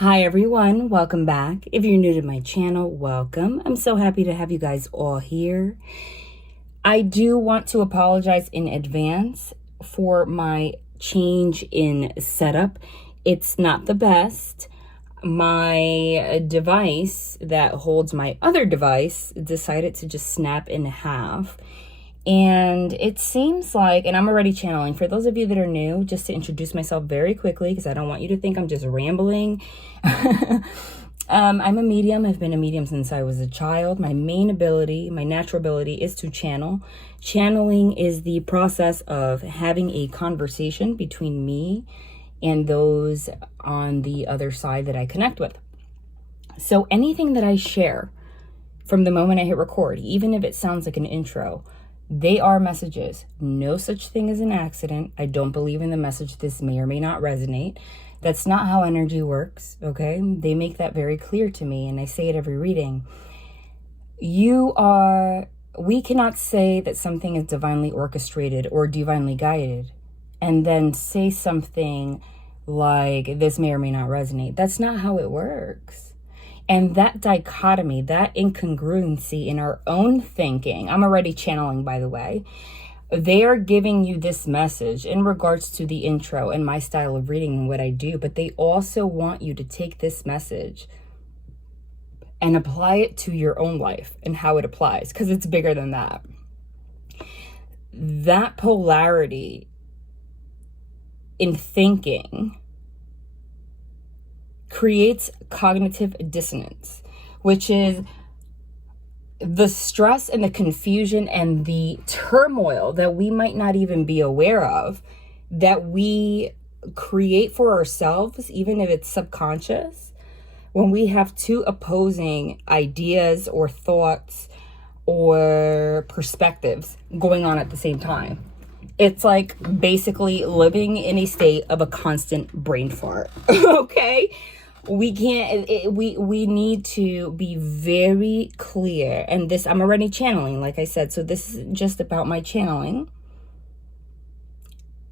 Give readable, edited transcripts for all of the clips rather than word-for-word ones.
Hi everyone, welcome back. If you're new to my channel, welcome. I'm so happy to have you guys all here. I do want to apologize in advance for my change in setup. It's not the best. My device that holds my other device decided to just snap in half. And it seems like, and I'm already channeling, for those of you that are new, just to introduce myself very quickly, because I don't want you to think I'm just rambling. I'm a medium. I've been a medium since I was a child. My main ability, my natural ability, is to channel. Channeling is the process of having a conversation between me and those on the other side that I connect with. So anything that I share from the moment I hit record, even if it sounds like an intro, they are messages. No such thing as an accident. I don't believe in the message this may or may not resonate. That's not how energy works, okay? They make that very clear to me, and I say it every reading. We cannot say that something is divinely orchestrated or divinely guided and then say something like this may or may not resonate. That's not how it works. And that dichotomy, that incongruency in our own thinking, I'm already channeling, by the way, they are giving you this message in regards to the intro and my style of reading and what I do, but they also want you to take this message and apply it to your own life and how it applies, because it's bigger than that. That polarity in thinking creates cognitive dissonance, which is the stress and the confusion and the turmoil that we might not even be aware of, that we create for ourselves, even if it's subconscious, when we have two opposing ideas or thoughts or perspectives going on at the same time. It's like basically living in a state of a constant brain fart. Okay? We can't, we need to be very clear. And this, I'm already channeling, like I said. So this is just about my channeling.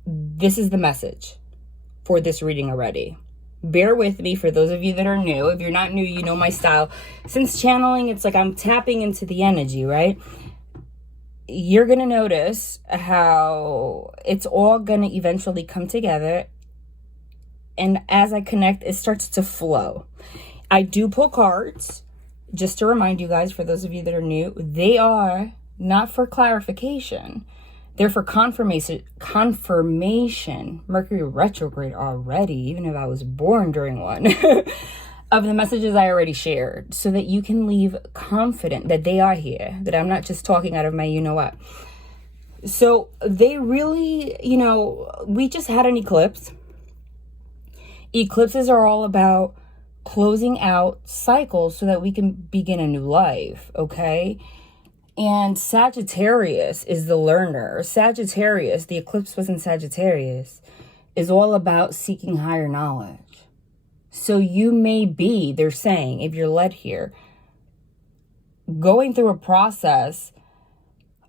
This is the message for this reading already. Bear with me for those of you that are new. If you're not new, you know my style. Since channeling, it's like I'm tapping into the energy, right? You're going to notice how it's all going to eventually come together. And as I connect, it starts to flow. I do pull cards. Just to remind you guys, for those of you that are new, they are not for clarification. They're for confirmation. Mercury retrograde already, even if I was born during one. Of the messages I already shared, so that you can leave confident that they are here, that I'm not just talking out of my you-know-what. So they really, we just had an eclipse. Eclipses are all about closing out cycles so that we can begin a new life, okay? And Sagittarius is the learner. Sagittarius, the eclipse was in Sagittarius, is all about seeking higher knowledge. So you may be, they're saying, if you're led here, going through a process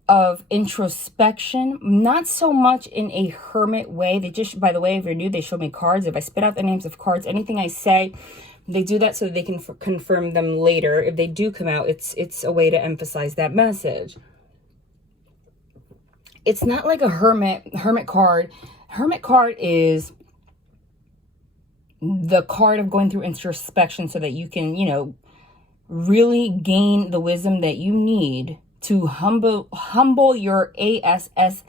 of introspection, not so much in a hermit way. They just, by the way, if you're new, they show me cards. If I spit out the names of cards, anything I say, they do that so they can confirm them later. If they do come out, it's a way to emphasize that message. It's not like a hermit card. Hermit card is the card of going through introspection so that you can, really gain the wisdom that you need to humble your ass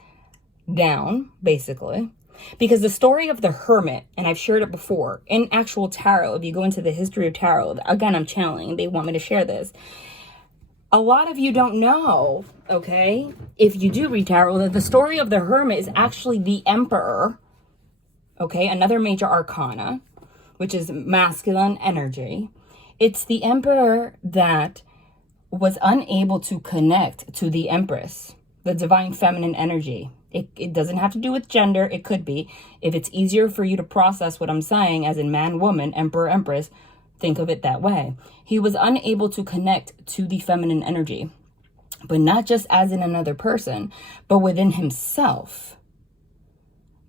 down, basically. Because the story of the hermit, and I've shared it before, in actual tarot, if you go into the history of tarot, again, I'm channeling, they want me to share this. A lot of you don't know, okay, if you do read tarot, that the story of the hermit is actually the emperor, okay, another major arcana, which is masculine energy. It's the emperor that was unable to connect to the empress, the divine feminine energy. It doesn't have to do with gender. It could be. If it's easier for you to process what I'm saying, as in man, woman, emperor, empress, think of it that way. He was unable to connect to the feminine energy, but not just as in another person, but within himself.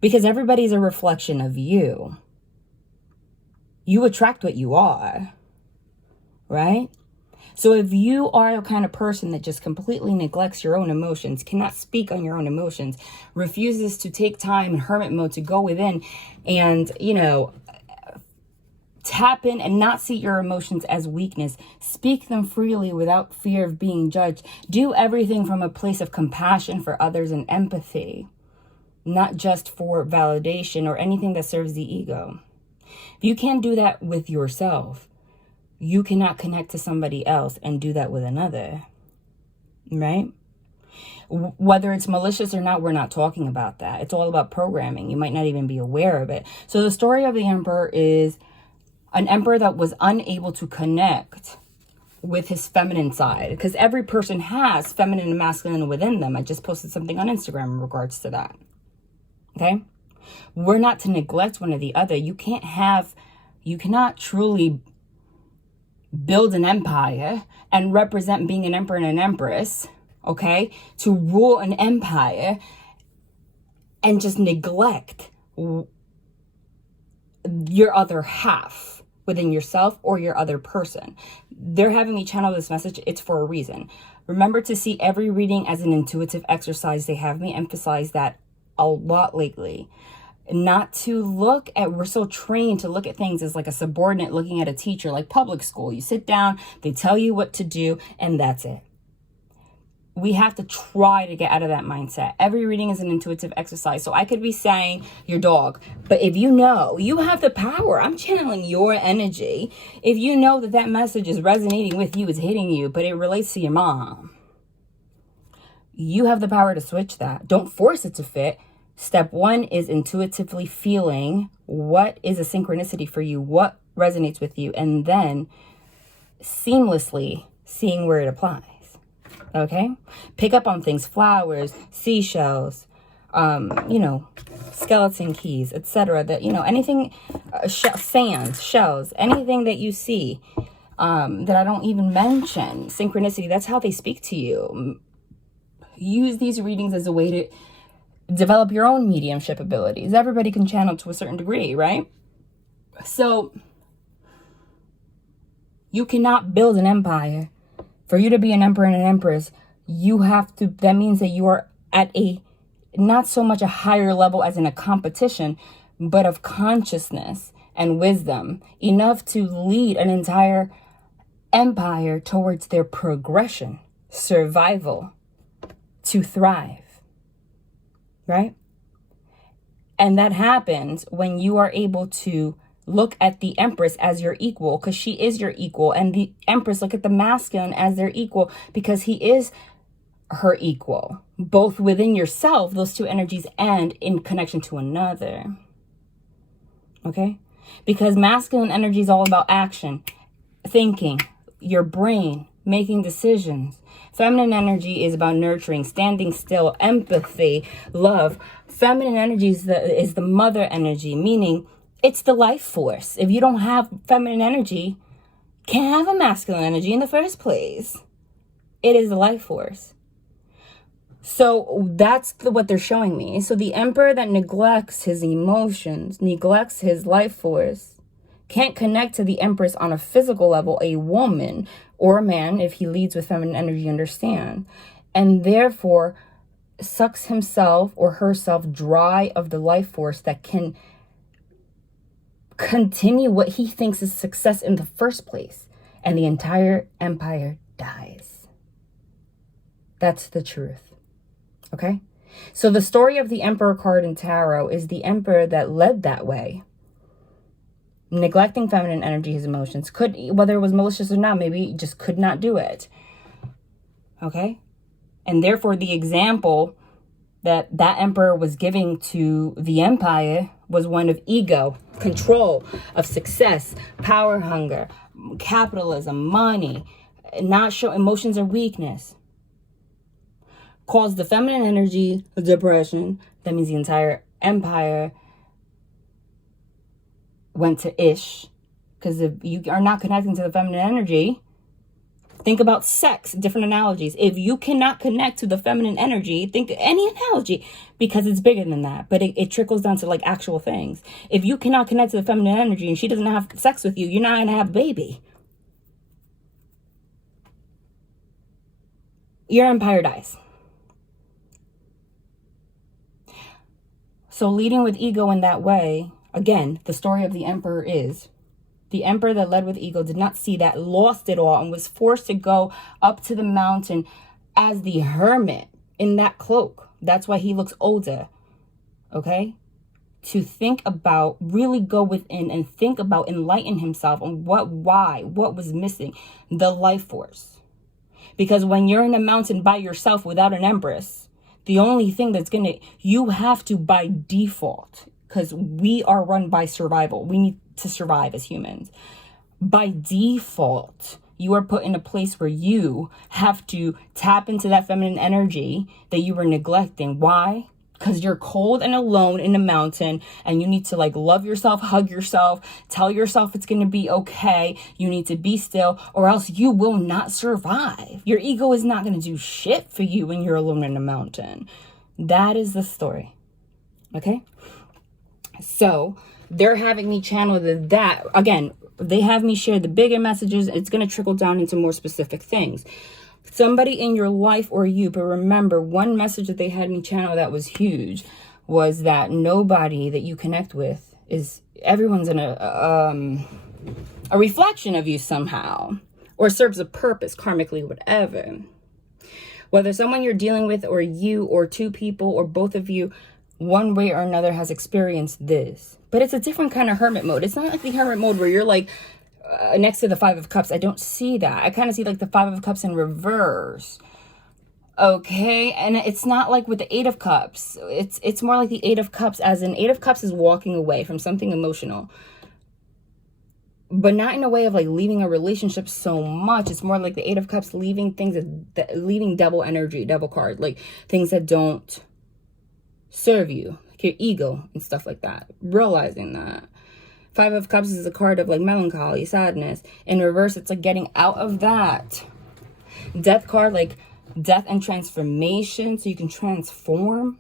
Because everybody's a reflection of you. You attract what you are, right? So if you are a kind of person that just completely neglects your own emotions, cannot speak on your own emotions, refuses to take time in hermit mode to go within and, tap in and not see your emotions as weakness, speak them freely without fear of being judged, do everything from a place of compassion for others and empathy, not just for validation or anything that serves the ego. If you can't do that with yourself, you cannot connect to somebody else and do that with another, right? Whether it's malicious or not, we're not talking about that. It's all about programming. You might not even be aware of it. So the story of the emperor is an emperor that was unable to connect with his feminine side, because every person has feminine and masculine within them. I just posted something on Instagram in regards to that. Okay? We're not to neglect one or the other. You cannot truly build an empire and represent being an emperor and an empress, okay, to rule an empire and just neglect your other half within yourself or your other person. They're having me channel this message. It's for a reason. Remember to see every reading as an intuitive exercise. They have me emphasize that a lot lately. Not to look at, we're so trained to look at things as like a subordinate looking at a teacher, like public school. You sit down, they tell you what to do, and that's it. We have to try to get out of that mindset. Every reading is an intuitive exercise. So I could be saying your dog, but if you know, you have the power. I'm channeling your energy. If you know that that message is resonating with you, it's hitting you, but it relates to your mom, you have the power to switch that. Don't force it to fit. Step one is intuitively feeling what is a synchronicity for you, what resonates with you, and then seamlessly seeing where it applies. Okay? Pick up on things, flowers, seashells, skeleton keys, etc. That, anything, sands, shells, anything that you see that I don't even mention, synchronicity, that's how they speak to you. Use these readings as a way to develop your own mediumship abilities. Everybody can channel to a certain degree, right? So you cannot build an empire. For you to be an emperor and an empress, you have to, that means that you are at a, not so much a higher level as in a competition, but of consciousness and wisdom, enough to lead an entire empire towards their progression, survival, to thrive. Right? And that happens when you are able to look at the Empress as your equal, because she is your equal, and the Empress look at the masculine as their equal because he is her equal, both within yourself, those two energies, and in connection to another. Okay? Because masculine energy is all about action, thinking, your brain, making decisions. Feminine energy is about nurturing, standing still, empathy, love. Feminine energy is the mother energy, meaning it's the life force. If you don't have feminine energy, can't have a masculine energy in the first place. It is the life force. So that's what they're showing me. So the emperor that neglects his emotions, neglects his life force, can't connect to the empress on a physical level, a woman or a man, if he leads with feminine energy, understand, and therefore sucks himself or herself dry of the life force that can continue what he thinks is success in the first place, and the entire empire dies. That's the truth. Okay? So the story of the Emperor card in Tarot is the emperor that led that way. Neglecting feminine energy, his emotions, could, whether it was malicious or not, maybe just could not do it. Okay? And therefore the example that emperor was giving to the empire was one of ego, control, of success, power hunger, capitalism, money, not show emotions or weakness. Caused the feminine energy depression. That means the entire empire went to ish. Because if you are not connecting to the feminine energy, Think about sex, different analogies. If you cannot connect to the feminine energy, think any analogy, because it's bigger than that. But it trickles down to like actual things. If you cannot connect to the feminine energy and she doesn't have sex with you, you're not going to have a baby. Your empire dies. So leading with ego in that way, again, the story of the emperor is, the emperor that led with ego did not see that, lost it all, and was forced to go up to the mountain as the hermit in that cloak. That's why he looks older. Okay? To think about, really go within and think about, enlighten himself on what was missing, the life force. Because when you're in a mountain by yourself without an empress, the only thing that's you have to by default, because we are run by survival. We need to survive as humans. By default, you are put in a place where you have to tap into that feminine energy that you were neglecting. Why? Because you're cold and alone in a mountain, and you need to like love yourself, hug yourself, tell yourself it's going to be okay. You need to be still, or else you will not survive. Your ego is not going to do shit for you when you're alone in a mountain. That is the story. Okay? So they're having me channel that. Again, they have me share the bigger messages. It's going to trickle down into more specific things. Somebody in your life or you, but remember, one message that they had me channel that was huge was that nobody that you connect with everyone's in a reflection of you somehow, or serves a purpose karmically, whatever. Whether someone you're dealing with or you or two people or both of you, one way or another has experienced this. But it's a different kind of hermit mode. It's not like the hermit mode where you're like next to the Five of Cups. I don't see that. I kind of see like the Five of Cups in reverse. Okay, and it's not like with the Eight of Cups. It's more like the Eight of Cups, as in Eight of Cups is walking away from something emotional. But not in a way of like leaving a relationship so much. It's more like the Eight of Cups leaving things, leaving double energy, double card, like things that don't serve you, like your ego and stuff like that. Realizing that. Five of Cups is a card of like melancholy, sadness. In reverse, it's like getting out of that. Death card, like death and transformation, so you can transform.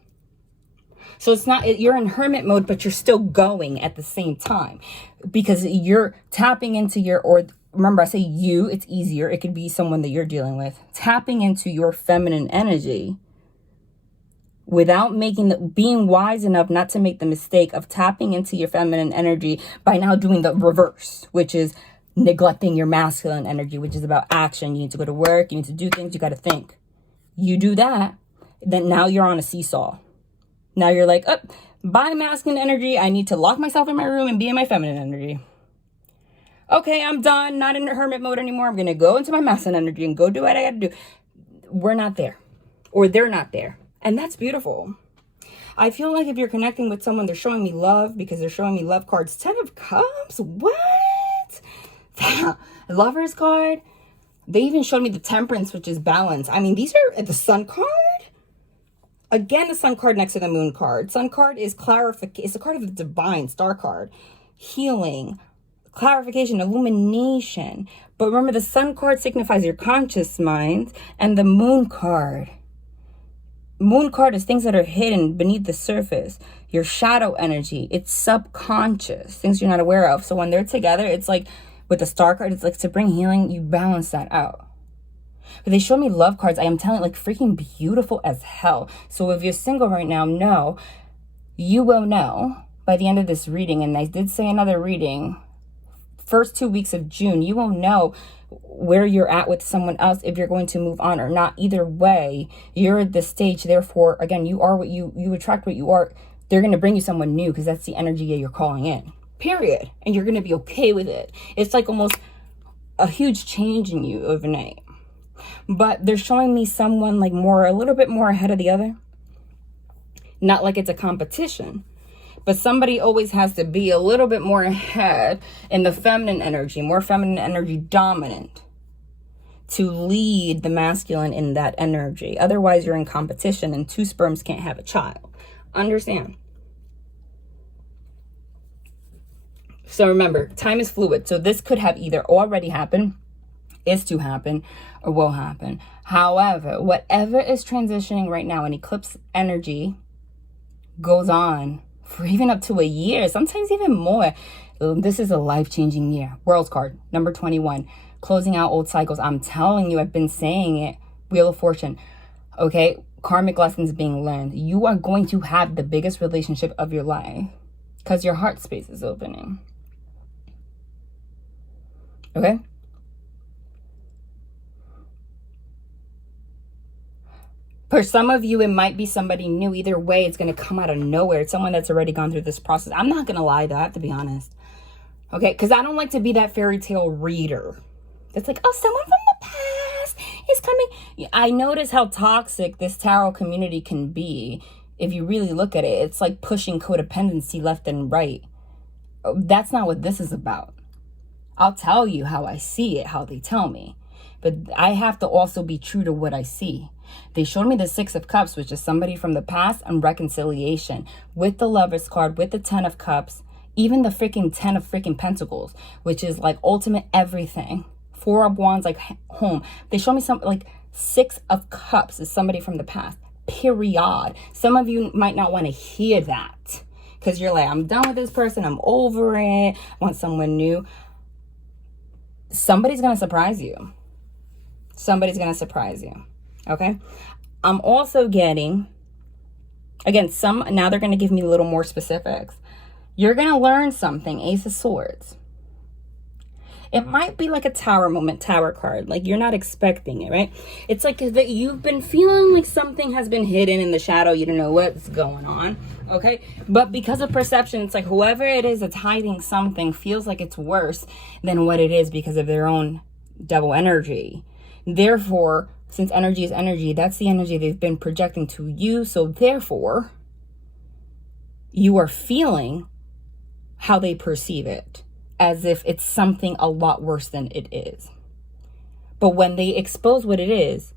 So it's not, you're in hermit mode, but you're still going at the same time, because you're tapping into or remember I say you, it's easier. It could be someone that you're dealing with. Tapping into your feminine energy without being wise enough not to make the mistake of tapping into your feminine energy by now doing the reverse, which is neglecting your masculine energy, which is about action. You need to go to work. You need to do things. You got to think. You do that, then now you're on a seesaw. Now you're like, oh, by masculine energy, I need to lock myself in my room and be in my feminine energy. Okay, I'm done. Not in hermit mode anymore. I'm going to go into my masculine energy and go do what I got to do. We're not there, or they're not there. And that's beautiful. I feel like if you're connecting with someone, they're showing me love because they're showing me love cards. 10 of Cups? What? Lover's card? They even showed me the Temperance, which is balance. I mean, these are the Sun card. Again, the Sun card next to the Moon card. Sun card is clarification. It's a card of the divine, Star card. Healing, clarification, illumination. But remember, the Sun card signifies your conscious mind, and the Moon card is things that are hidden beneath the surface. Your shadow energy. It's subconscious. Things you're not aware of. So when they're together, it's like with the Star card, it's like to bring healing, you balance that out. But they show me love cards. I am telling, like, freaking beautiful as hell. So if you're single right now, you will know by the end of this reading. And I did say another reading, first 2 weeks of June, you will know where you're at with someone else, if you're going to move on or not. Either way, you're at this stage. Therefore, again, you are what you attract what you are. They're going to bring you someone new because that's the energy you're calling in, period. And you're going to be okay with it. It's like almost a huge change in you overnight. But they're showing me someone like a little bit more ahead of the other. Not like it's a competition, but somebody always has to be a little bit more ahead in the feminine energy, more feminine energy dominant, to lead the masculine in that energy. Otherwise, you're in competition and two sperms can't have a child. Understand? So remember, time is fluid. So this could have either already happened. is to happen or will happen. However, whatever is transitioning right now in eclipse energy goes on for even up to a year, sometimes even more. This is a life-changing year. World's card, number 21. Closing out old cycles. I'm telling you, I've been saying it. Wheel of Fortune. Okay, karmic lessons being learned. You are going to have the biggest relationship of your life because your heart space is opening. Okay? For some of you, it might be somebody new. Either way, it's going to come out of nowhere. It's someone that's already gone through this process. I'm not going to lie, though. I have to be honest. Okay? Because I don't like to be that fairy tale reader. It's like, oh, someone from the past is coming. I notice how toxic this tarot community can be. If you really look at it, it's like pushing codependency left and right. That's not what this is about. I'll tell you how I see it, how they tell me. But I have to also be true to what I see. They showed me the 6 of Cups, which is somebody from the past, and reconciliation. With the Lover's card, with the 10 of Cups, even the freaking 10 of freaking Pentacles, which is like ultimate everything. 4 of Wands, like home. They show me some like 6 of Cups is somebody from the past. Period. Some of you might not want to hear that because you're like, I'm done with this person. I'm over it. I want someone new. Somebody's going to surprise you. Somebody's going to surprise you. Okay. I'm also getting, again, now they're going to give me a little more specifics. You're going to learn something. Ace of Swords. It might be like a tower moment, tower card. Like you're not expecting it, right? It's like that you've been feeling like something has been hidden in the shadow. You don't know what's going on, okay? But because of perception, it's like whoever it is that's hiding something feels like it's worse than what it is because of their own double energy. Therefore, since energy is energy, that's the energy they've been projecting to you. So therefore, you are feeling how they perceive it, as if it's something a lot worse than it is. But when they expose what it is,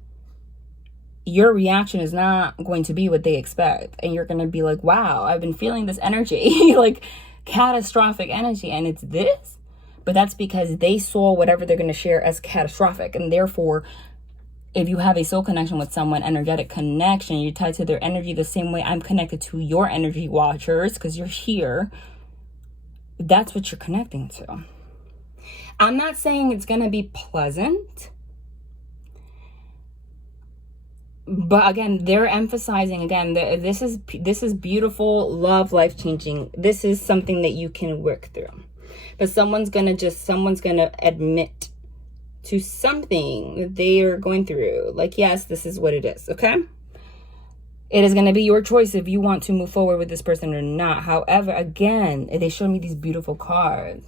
your reaction is not going to be what they expect. And you're going to be like, wow, I've been feeling this energy, like catastrophic energy. And it's this. But that's because they saw whatever they're going to share as catastrophic. And therefore, if you have a soul connection with someone, energetic connection, you're tied to their energy the same way I'm connected to your energy, watchers, because you're here. That's what you're connecting to. I'm not saying it's going to be pleasant. But again, they're emphasizing, again, this is beautiful, love, life-changing. This is something that you can work through. But someone's going to admit to something that they are going through. Like, yes, this is what it is, okay? It is going to be your choice if you want to move forward with this person or not. However, again, they showed me these beautiful cards.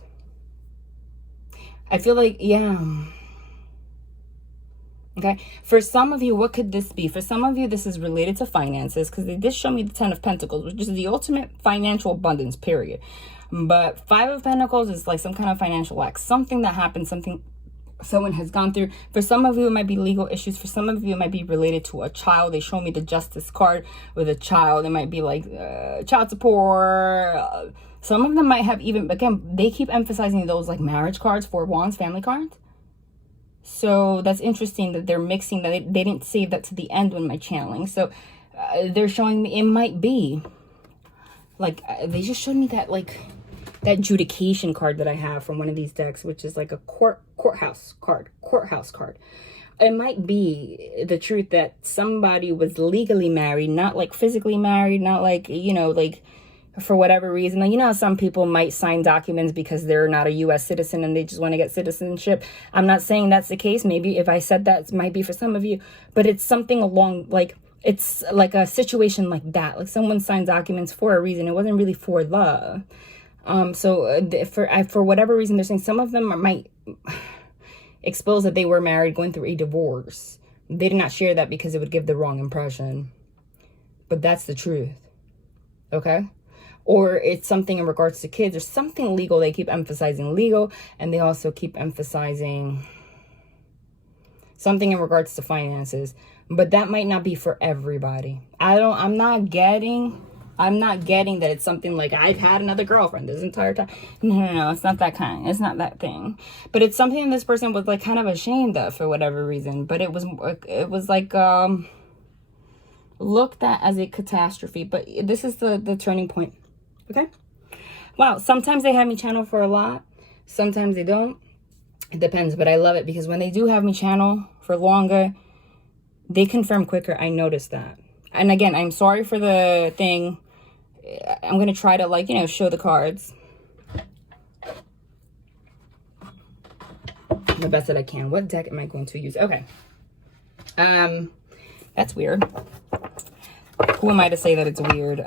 I feel like, yeah. Okay. For some of you, what could this be? For some of you, this is related to finances because they did show me the 10 of Pentacles, which is the ultimate financial abundance, period. But 5 of Pentacles is like some kind of financial lack. Something that happened, something someone has gone through. For some of you, it might be legal issues. For some of you, it might be related to a child. They show me the Justice card with a child. It might be like child support. Some of them might have even, again, they keep emphasizing those like marriage cards, 4 of Wands, family cards. So that's interesting that they're mixing that. They didn't save that to the end when my channeling. So they're showing me it might be like, they just showed me that like that adjudication card that I have from one of these decks, which is like a courthouse card. It might be the truth that somebody was legally married, not like physically married, not like, you know, like for whatever reason. Like, you know, some people might sign documents because they're not a U.S. citizen and they just want to get citizenship. I'm not saying that's the case. Maybe if I said that, it might be for some of you, but it's something along like, it's like a situation like that. Like someone signed documents for a reason. It wasn't really for love. For whatever reason, they're saying some of them might expose that they were married, going through a divorce. They did not share that because it would give the wrong impression. But that's the truth. Okay? Or it's something in regards to kids or something legal. They keep emphasizing legal, and they also keep emphasizing something in regards to finances. But that might not be for everybody. I'm not getting I'm not getting that it's something like I've had another girlfriend this entire time. No, it's not that kind. It's not that thing. But it's something this person was like kind of ashamed of for whatever reason. But it was like looked at as a catastrophe. But this is the turning point. Okay. Wow. Sometimes they have me channel for a lot. Sometimes they don't. It depends. But I love it because when they do have me channel for longer, they confirm quicker. I noticed that. And again, I'm sorry for the thing. I'm going to try to, like, you know, show the cards the best that I can. What deck am I going to use? Okay. That's weird. Who am I to say that it's weird?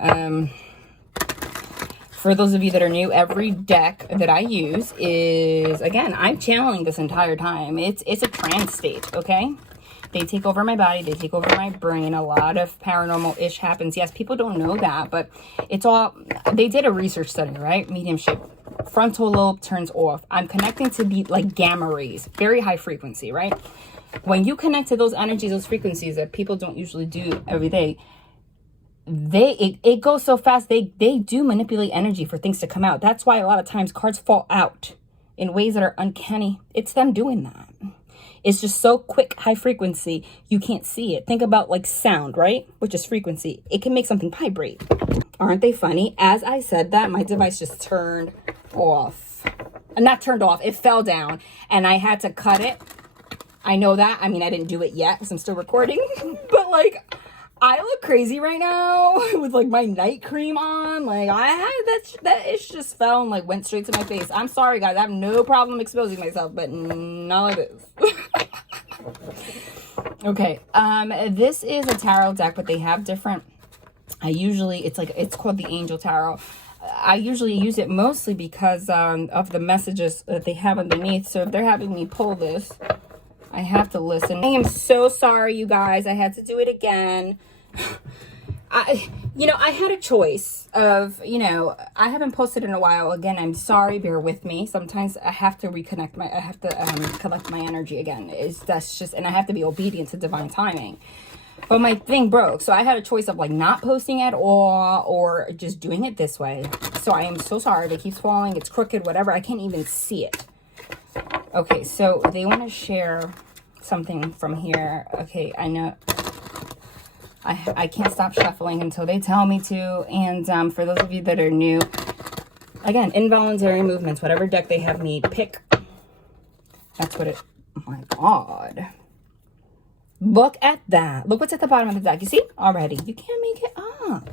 For those of you that are new, every deck that I use is, again, I'm channeling this entire time. It's a trance state, okay? They take over my body. They take over my brain. A lot of paranormal-ish happens. Yes, people don't know that, but it's all... They did a research study, right? Mediumship. Frontal lobe turns off. I'm connecting to the, like, gamma rays. Very high frequency, right? When you connect to those energies, those frequencies that people don't usually do every day, it goes so fast. They do manipulate energy for things to come out. That's why a lot of times cards fall out in ways that are uncanny. It's them doing that. It's just so quick, high frequency, you can't see it. Think about like sound, right? Which is frequency. It can make something vibrate. Aren't they funny? As I said that, my device just turned off. Not turned off, it fell down and I had to cut it. I know that. I mean, I didn't do it yet because I'm still recording, but like, I look crazy right now with like my night cream on. Like I had that itch just fell and like went straight to my face. I'm sorry guys, I have no problem exposing myself, but none of this. Okay, this is a tarot deck, but they have different. It's called the Angel Tarot. I usually use it mostly because of the messages that they have underneath. So if they're having me pull this, I have to listen. I am so sorry, you guys. I had to do it again. I had a choice of, I haven't posted in a while. Again, I'm sorry. Bear with me. Sometimes I have to I have to collect my energy again. And I have to be obedient to divine timing. But my thing broke. So I had a choice of like not posting at all or just doing it this way. So I am so sorry. It keeps falling. It's crooked, whatever. I can't even see it. Okay, so they want to share something from here. Okay, I know I can't stop shuffling until they tell me to. And for those of you that are new, again, involuntary movements, whatever deck they have me pick, that's what it, oh my God. Look at that. Look what's at the bottom of the deck. You see? Already. You can't make it up.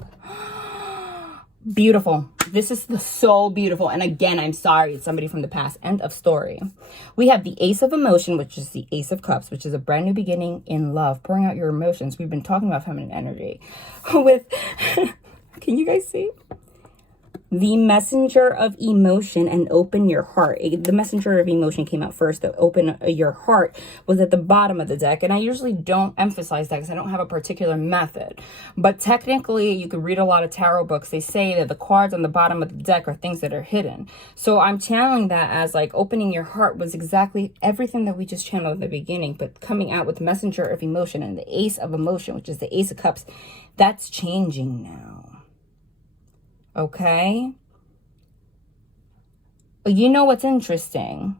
Beautiful. This is so beautiful. And again, I'm sorry, it's somebody from the past. End of story. We have the Ace of Emotion, which is the Ace of Cups, which is a brand new beginning in love. Pouring out your emotions. We've been talking about feminine energy. With, can you guys see? The Messenger of Emotion and Open Your Heart. The Messenger of Emotion came out first. The Open Your Heart was at the bottom of the deck. And I usually don't emphasize that because I don't have a particular method. But technically, you could read a lot of tarot books. They say that the cards on the bottom of the deck are things that are hidden. So I'm channeling that as like opening your heart was exactly everything that we just channeled at the beginning. But coming out with Messenger of Emotion and the Ace of Emotion, which is the Ace of Cups, that's changing now. Okay. You know what's interesting?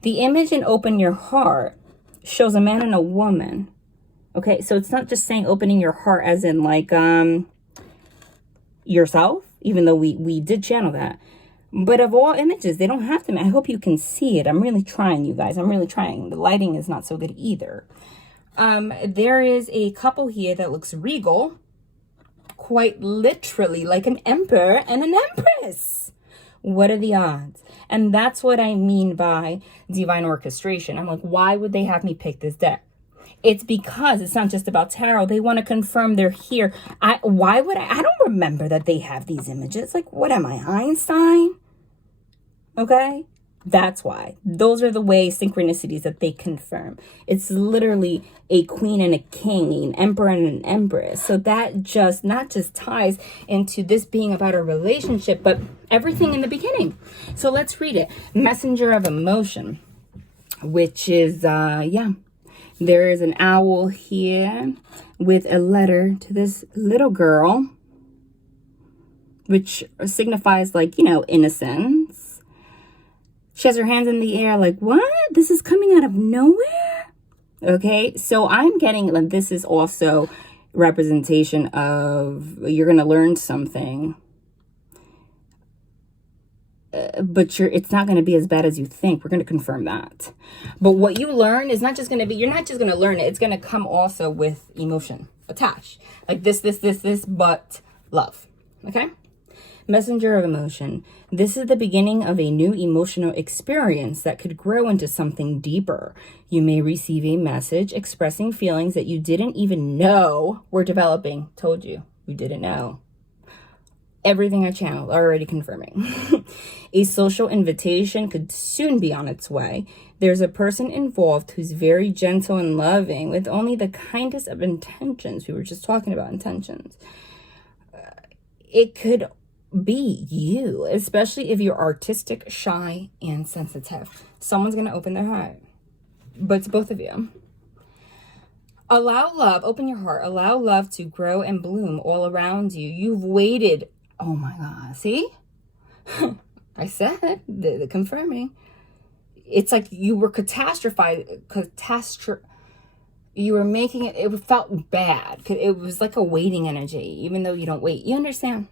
The image in Open Your Heart shows a man and a woman. Okay, so it's not just saying opening your heart as in like yourself, even though we did channel that. But of all images, they don't have to. I hope you can see it. I'm really trying, you guys. I'm really trying. The lighting is not so good either. There is a couple here that looks regal. Quite literally like an emperor and an empress. What are the odds? And that's what I mean by divine orchestration. I'm like, why would they have me pick this deck? It's because it's not just about tarot. They want to confirm they're here. I don't remember that they have these images. Like, what am I, Einstein? Okay? That's why. Those are the way synchronicities that they confirm. It's literally a queen and a king, an emperor and an empress. So that just not just ties into this being about a relationship, but everything in the beginning. So let's read it. Messenger of Emotion, which is, there is an owl here with a letter to this little girl. which signifies like, you know, innocence. She has her hands in the air like, what? This is coming out of nowhere? Okay, so I'm getting like this is also representation of you're going to learn something. But it's not going to be as bad as you think. We're going to confirm that. But what you learn is not just going to be, you're not just going to learn it. It's going to come also with emotion attached. Like this, but love. Okay? Messenger of emotion. This is the beginning of a new emotional experience that could grow into something deeper. You may receive a message expressing feelings that you didn't even know were developing. Told you, you didn't know. Everything I channeled, already confirming. A social invitation could soon be on its way. There's a person involved who's very gentle and loving with only the kindest of intentions. We were just talking about intentions. It could be you, especially if you're artistic, shy, and sensitive. Someone's going to open their heart. But it's both of you. Allow love, open your heart, allow love to grow and bloom all around you. You've waited. Oh my God, see? I said, the confirming. It's like you were you were making it, it felt bad. It was like a waiting energy, even though you don't wait. You understand?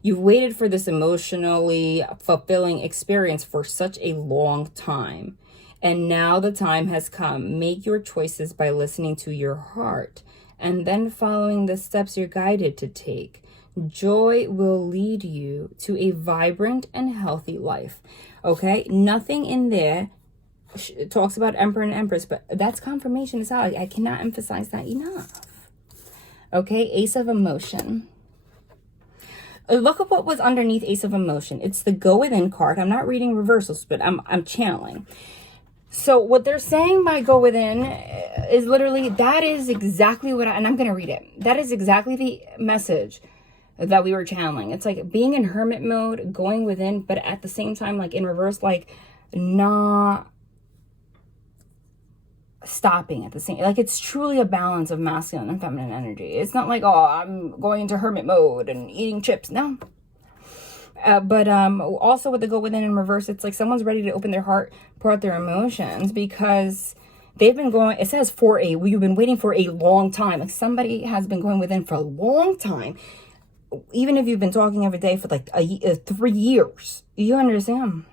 You've waited for this emotionally fulfilling experience for such a long time. And now the time has come. Make your choices by listening to your heart and then following the steps you're guided to take. Joy will lead you to a vibrant and healthy life. Okay? Nothing in there talks about Emperor and Empress, but that's confirmation as well. I cannot emphasize that enough. Okay? Ace of Emotion. Look at what was underneath Ace of Emotion. It's the Go Within card. I'm not reading reversals, but I'm channeling. So what they're saying by Go Within is literally, that is exactly what and I'm going to read it. That is exactly the message that we were channeling. It's like being in hermit mode, going within, but at the same time, like in reverse, like not stopping at the same, like it's truly a balance of masculine and feminine energy. It's not like, oh, I'm going into hermit mode and eating chips. No. But also with the Go Within in reverse, it's like someone's ready to open their heart, pour out their emotions, because they've been going, it says we've been waiting for a long time. Like somebody has been going within for a long time. Even if you've been talking every day for like 3 years, you understand?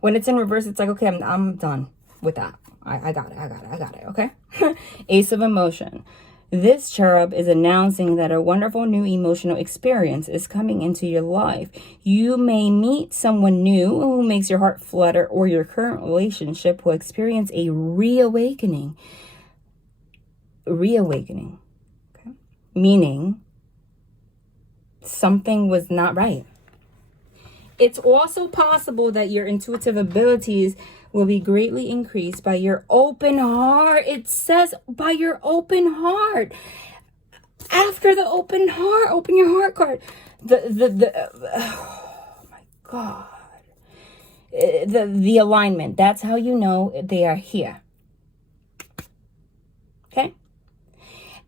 When it's in reverse, it's like, okay, I'm done with that. I got it, okay? Ace of Emotion. This cherub is announcing that a wonderful new emotional experience is coming into your life. You may meet someone new who makes your heart flutter, or your current relationship will experience a reawakening. Reawakening, okay? Meaning something was not right. It's also possible that your intuitive abilities will be greatly increased by your open heart. It says by your open heart. After the open heart, open your heart card. Oh my God. The alignment. That's how you know they are here. Okay?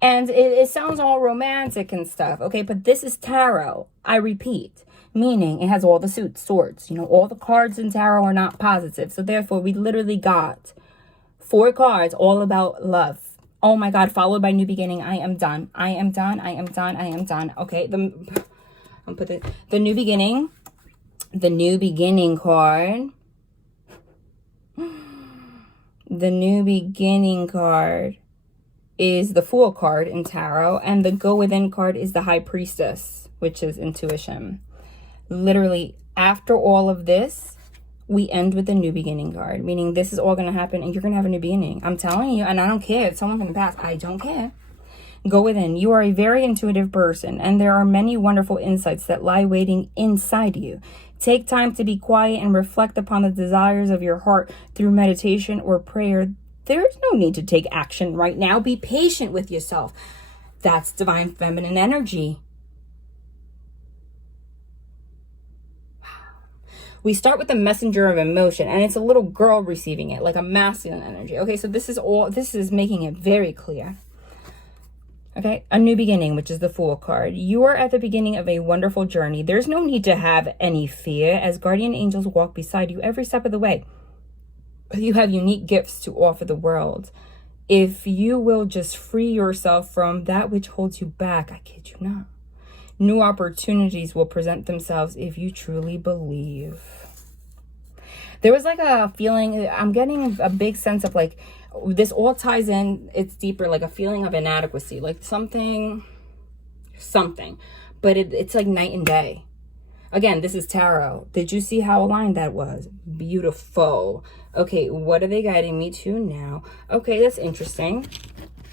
And it sounds all romantic and stuff, okay? But this is tarot. I repeat. Meaning it has all the swords. You know, all the cards in tarot are not positive. So therefore, we literally got 4 cards all about love. Oh my God, followed by new beginning. I am done. I am done. I am done. I am done. Okay, I'll put the new beginning. The new beginning card. The new beginning card is the Fool card in tarot. And the Go Within card is the High Priestess, which is intuition. Literally, after all of this, we end with the new beginning card, meaning this is all going to happen and you're going to have a new beginning. I'm telling you, and I don't care if someone from the past, I don't care. Go within. You are a very intuitive person, and there are many wonderful insights that lie waiting inside you. Take time to be quiet and reflect upon the desires of your heart through meditation or prayer. There's no need to take action right now. Be patient with yourself. That's divine feminine energy. We start with the messenger of emotion, and it's a little girl receiving it, like a masculine energy. Okay, so this is making it very clear. Okay, a new beginning, which is the Fool card. You are at the beginning of a wonderful journey. There's no need to have any fear as guardian angels walk beside you every step of the way. You have unique gifts to offer the world. If you will just free yourself from that which holds you back, I kid you not, new opportunities will present themselves if you truly believe. There was like a feeling, I'm getting a big sense of like, this all ties in, it's deeper, like a feeling of inadequacy, like something, but it's like night and day. Again, this is tarot. Did you see how aligned that was? Beautiful. Okay, what are they guiding me to now? Okay, that's interesting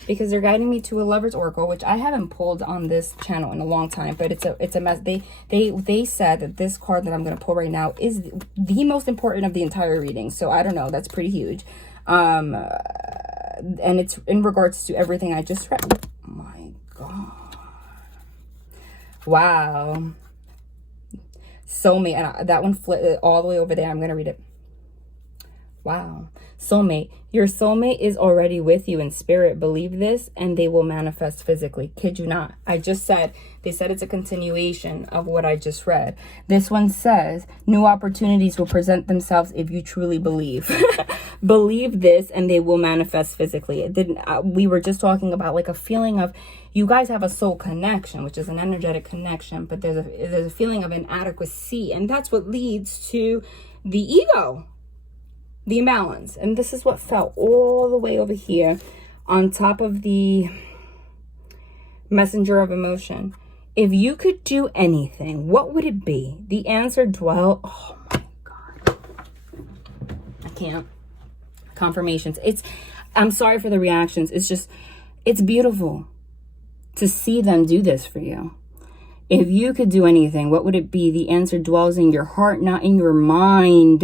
because they're guiding me to a Lover's Oracle, which I haven't pulled on this channel in a long time, but it's a mess. They said that this card that I'm going to pull right now is the most important of the entire reading. So I don't know, that's pretty huge. And it's in regards to everything I just read. Oh my God. Wow. Soulmate. And that one flipped all the way over there. I'm going to read it. Wow. Soulmate. Your soulmate is already with you in spirit. Believe this and they will manifest physically. Kid you not. I just said, they said it's a continuation of what I just read. This one says, new opportunities will present themselves if you truly believe. Believe this and they will manifest physically. It didn't. We were just talking about like a feeling of, you guys have a soul connection, which is an energetic connection, but there's a feeling of inadequacy, and that's what leads to the ego, the imbalance. And this is what fell all the way over here on top of the messenger of emotion. If you could do anything, what would it be? The answer dwell. Oh my God. I can't. Confirmations. I'm sorry for the reactions. It's just, it's beautiful to see them do this for you. If you could do anything, what would it be? The answer dwells in your heart, not in your mind.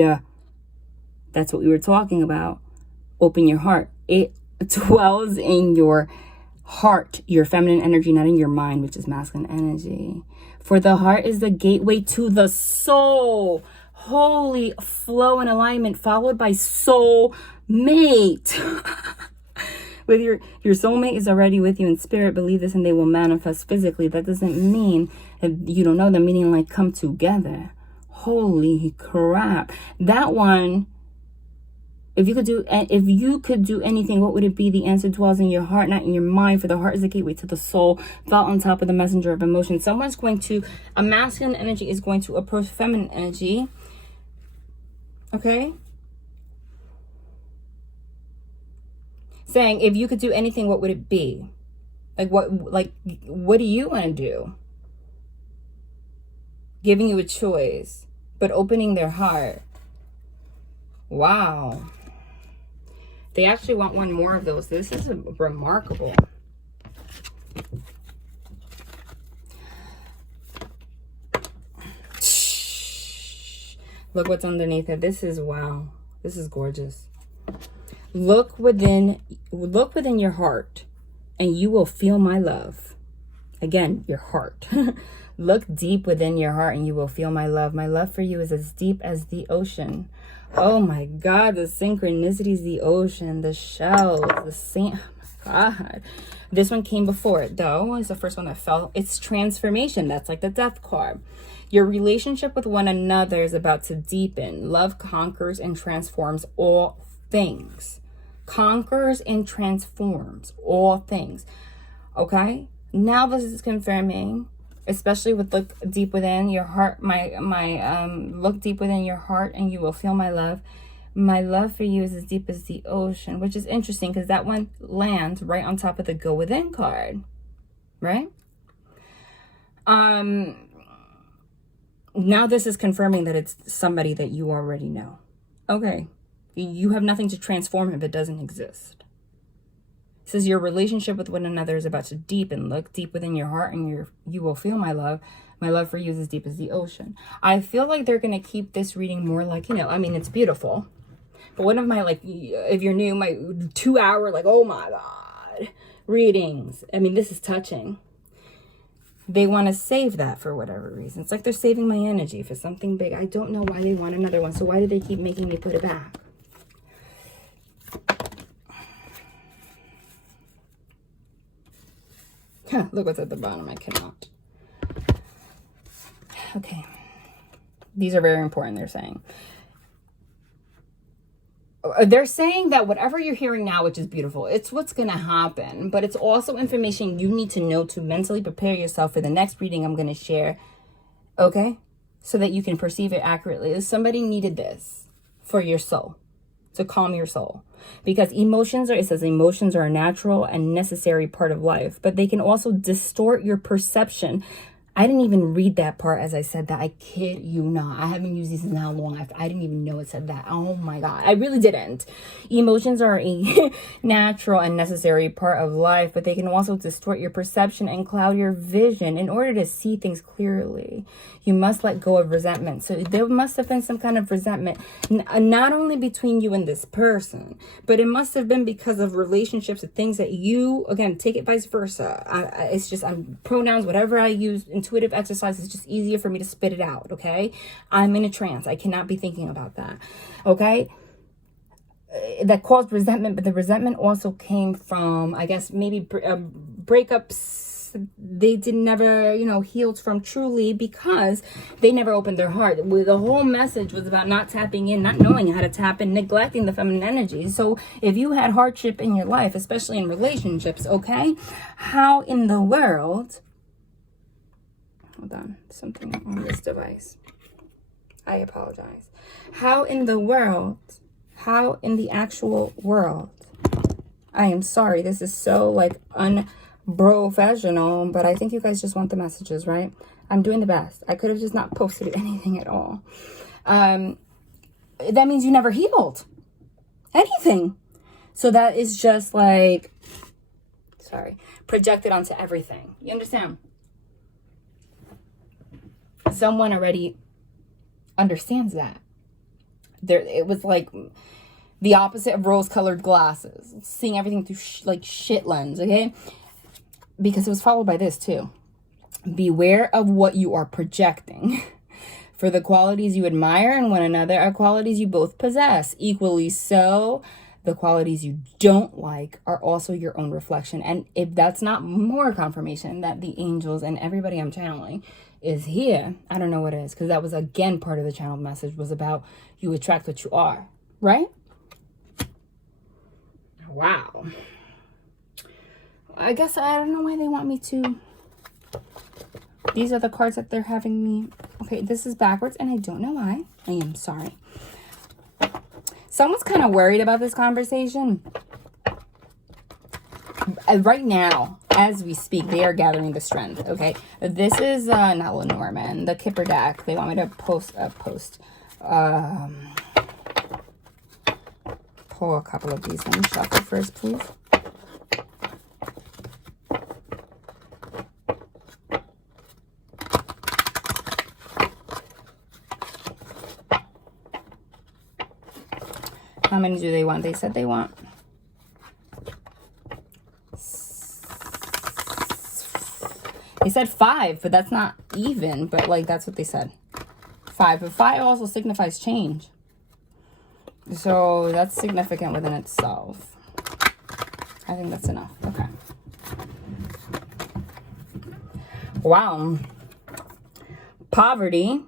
That's what we were talking about. Open your heart. It dwells in your heart, your feminine energy, not in your mind, which is masculine energy. For the heart is the gateway to the soul. Holy flow and alignment followed by soul mate. With your soulmate is already with you in spirit. Believe this and they will manifest physically. That doesn't mean that you don't know them, meaning like come together. Holy crap. That one, if you could do anything, what would it be? The answer dwells in your heart, not in your mind. For the heart is the gateway to the soul. Felt on top of the messenger of emotion. A masculine energy is going to approach feminine energy. Okay? Saying, if you could do anything, what would it be? What do you want to do? Giving you a choice, but opening their heart. Wow. They actually want one more of those. This is remarkable. Look what's underneath it. This is, wow. This is gorgeous. Look within your heart and you will feel my love. Again, your heart. Look deep within your heart and you will feel my love. My love for you is as deep as the ocean. Oh my God, the synchronicities, the ocean, the shells, the sand. Oh my God. This one came before it though. It's the first one that fell. It's transformation. That's like the death card. Your relationship with one another is about to deepen. Love conquers and transforms all things. Conquers and transforms all things. Okay? Now this is confirming, especially with look deep within your heart, look deep within your heart and you will feel my love. My love for you is as deep as the ocean, which is interesting because that one lands right on top of the go within card. Right? Now this is confirming that it's somebody that you already know. Okay. You have nothing to transform if it doesn't exist. It says your relationship with one another is about to deepen. Look deep within your heart and you will feel my love. My love for you is as deep as the ocean. I feel like they're going to keep this reading more like, it's beautiful. But one of my, if you're new, my 2-hour, oh my God, readings. This is touching. They want to save that for whatever reason. It's like they're saving my energy for something big. I don't know why they want another one. So why do they keep making me put it back? Look what's at the bottom. I cannot. Okay. These are very important, they're saying. They're saying that whatever you're hearing now, which is beautiful, it's what's going to happen. But it's also information you need to know to mentally prepare yourself for the next reading I'm going to share. Okay? So that you can perceive it accurately. If somebody needed this for your soul, to calm your soul. Because it says emotions are a natural and necessary part of life. But they can also distort your perception. I didn't even read that part as I said that. I kid you not. I haven't used these in how long. I didn't even know it said that. Oh my God. I really didn't. Emotions are a natural and necessary part of life, but they can also distort your perception and cloud your vision. In order to see things clearly, you must let go of resentment. So there must have been some kind of resentment, not only between you and this person, but it must have been because of relationships and things that you, again, take it vice versa. It's just, pronouns, whatever I use, intuitive exercise is just easier for me to spit it out, okay? I'm in a trance. I cannot be thinking about that, okay? That caused resentment, but the resentment also came from, I guess, maybe breakups they never, healed from truly because they never opened their heart. The whole message was about not tapping in, not knowing how to tap in, neglecting the feminine energy. So if you had hardship in your life, especially in relationships, okay, how in the world... Hold on, something on this device. I apologize. How in the actual world? I am sorry. This is so unprofessional, but I think you guys just want the messages, right? I'm doing the best. I could have just not posted anything at all. That means you never healed anything. So that is just projected onto everything. You understand? Someone already understands that. It was like the opposite of rose-colored glasses, seeing everything through shit lens, okay? Because it was followed by this too. Beware of what you are projecting. For the qualities you admire in one another are qualities you both possess. Equally so, the qualities you don't like are also your own reflection. And if that's not more confirmation that the angels and everybody I'm channeling is here, I don't know what it is. Because that was, again, part of the channel message was about you attract what you are. Right? Wow. I guess I don't know why they want me to. These are the cards that they're having me. Okay, this is backwards and I don't know why. I am sorry. Someone's kind of worried about this conversation. Right now, as we speak, they are gathering the strength, okay? This is not Lenormand, the Kipper deck. They want me to pull a couple of these. Let me shuffle first, please. How many do they want? They said they want... They said 5, but that's not even. But, that's what they said. 5. But 5 also signifies change. So, that's significant within itself. I think that's enough. Okay. Wow. Poverty.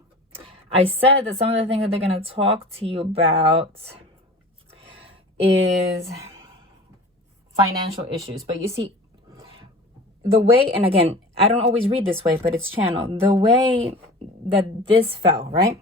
I said that some of the things that they're going to talk to you about is financial issues. But you see, the way, and again, I don't always read this way, but it's channeled. The way that this fell, right?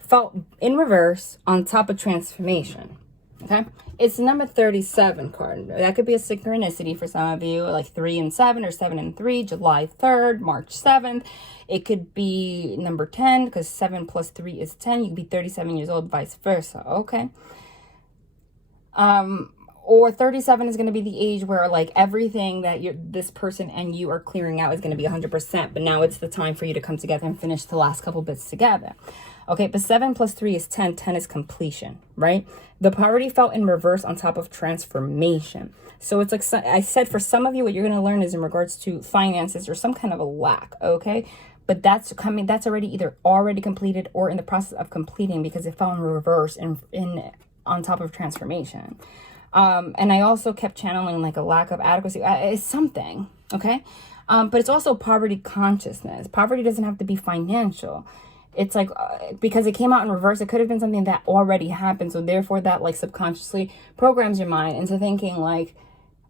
Felt in reverse on top of transformation. Okay? It's the number 37 card. That could be a synchronicity for some of you, like 3 and 7 or 7 and 3, July 3rd, March 7th. It could be number 10 because 7 plus 3 is 10. You could be 37 years old, vice versa. Okay? Or 37 is going to be the age where everything that this person and you are clearing out is going to be 100%. But now it's the time for you to come together and finish the last couple bits together. Okay, but 7 plus 3 is 10. 10 is completion, right? The poverty felt in reverse on top of transformation. So it's I said, for some of you, what you're going to learn is in regards to finances or some kind of a lack, okay? But that's already either already completed or in the process of completing because it fell in reverse on top of transformation. And I also kept channeling a lack of adequacy. It's something. Okay. But it's also poverty consciousness. Poverty doesn't have to be financial. It's like, because it came out in reverse, it could have been something that already happened. So therefore that like subconsciously programs your mind into thinking like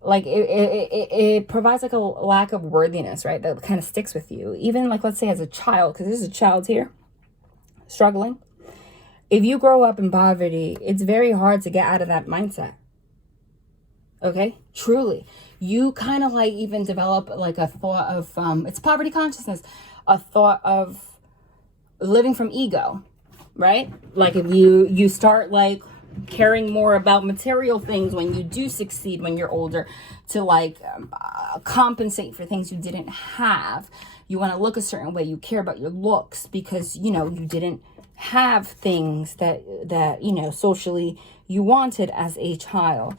it provides like a lack of worthiness, right? That kind of sticks with you. Even like, let's say as a child, because there's a child here struggling. If you grow up in poverty, it's very hard to get out of that mindset. Okay, truly. You kind of like even develop like a thought of, it's poverty consciousness, a thought of living from ego, right? Like if you start like caring more about material things when you do succeed when you're older, to like compensate for things you didn't have. You want to look a certain way. You care about your looks because, you know, you didn't have things that you know, socially you wanted as a child.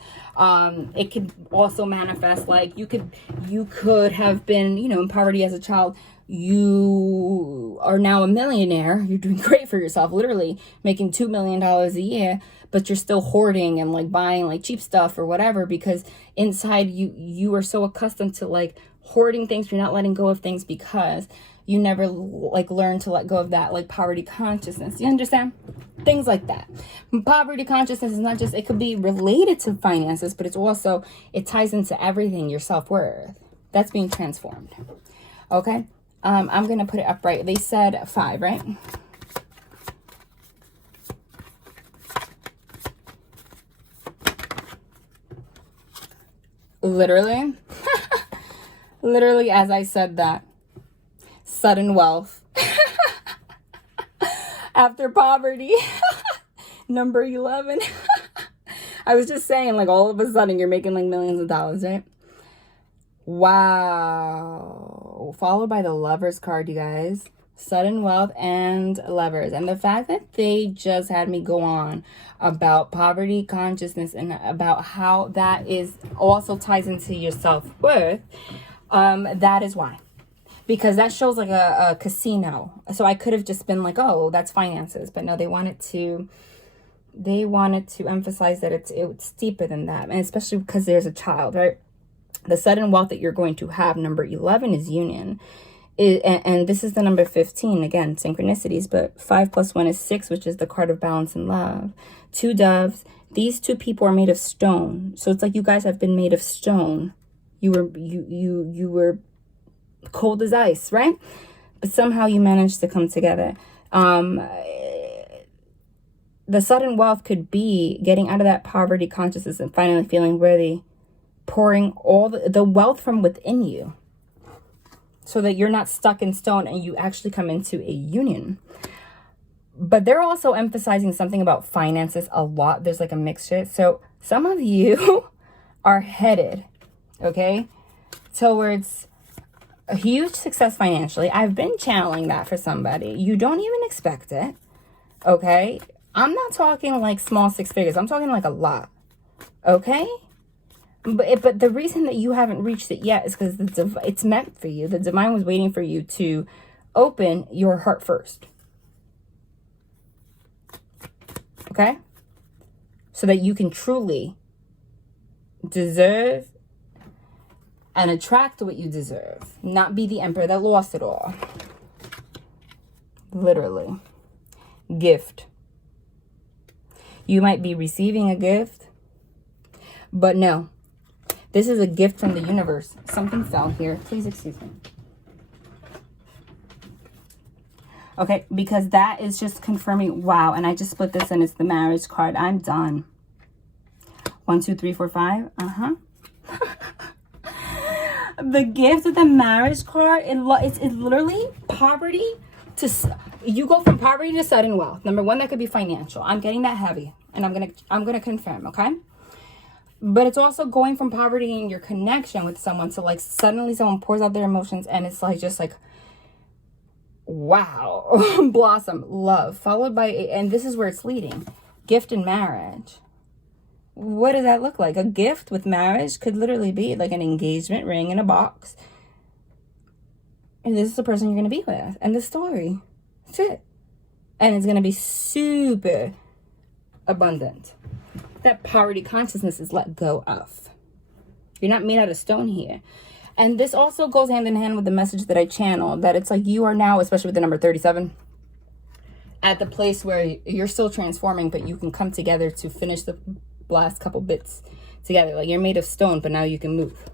It could also manifest like you could have been, you know, in poverty as a child. You are now a millionaire. You're doing great for yourself, literally making $2 million a year, but you're still hoarding and like buying like cheap stuff or whatever, because inside you are so accustomed to like hoarding things. You're not letting go of things because you never like learn to let go of that like poverty consciousness. You understand? Things like that. Poverty consciousness is not just, it could be related to finances, but it's also, it ties into everything, your self-worth. That's being transformed. Okay. I'm going to put it upright. They said 5, right? Literally. Literally, as I said that. Sudden wealth. After poverty. Number 11. I was just saying, like, all of a sudden, you're making, like, millions of dollars, right? Wow. Followed by the Lovers card, you guys. Sudden wealth and Lovers. And the fact that they just had me go on about poverty consciousness and about how that is also ties into your self-worth, that is why. Because that shows like a casino. So I could have just been like, oh, that's finances. But no, they wanted to emphasize that it's deeper than that. And especially because there's a child, right? The sudden wealth that you're going to have, number 11, is union. And this is the number 15, again, synchronicities. But 5 + 1 is 6, which is the card of balance and love. 2 doves. These 2 people are made of stone. So it's like you guys have been made of stone. You were cold as ice, right? But somehow you managed to come together. The sudden wealth could be getting out of that poverty consciousness and finally feeling worthy, pouring all the wealth from within you so that you're not stuck in stone and you actually come into a union. But they're also emphasizing something about finances a lot. There's like a mixture. So some of you are headed, okay, towards a huge success financially. I've been channeling that for somebody. You don't even expect it, okay? I'm not talking like small 6 figures. I'm talking like a lot, okay? But the reason that you haven't reached it yet is because it's meant for you. The divine was waiting for you to open your heart first, okay? So that you can truly deserve and attract what you deserve. Not be the emperor that lost it all. Literally. Gift. You might be receiving a gift, but no. This is a gift from the universe. Something fell here. Please excuse me. Okay, because that is just confirming, wow, and I just split this and it's the marriage card. I'm done. 1, 2, 3, 4, 5. The gift of the marriage card, it's literally poverty to, you go from poverty to sudden wealth. Number 1, that could be financial. I'm getting that heavy, and I'm gonna confirm, okay? But it's also going from poverty in your connection with someone to like suddenly someone pours out their emotions and it's like just like, wow, blossom, love, followed by, and this is where it's leading, gift and marriage. What does that look like? A gift with marriage could literally be like an engagement ring in a box. And this is the person you're going to be with. And the story. That's it. And it's going to be super abundant. That poverty consciousness is let go of. You're not made out of stone here. And this also goes hand in hand with the message that I channeled, that it's like you are now, especially with the number 37, at the place where you're still transforming, but you can come together to finish the last couple bits together. Like you're made of stone, but now you can move.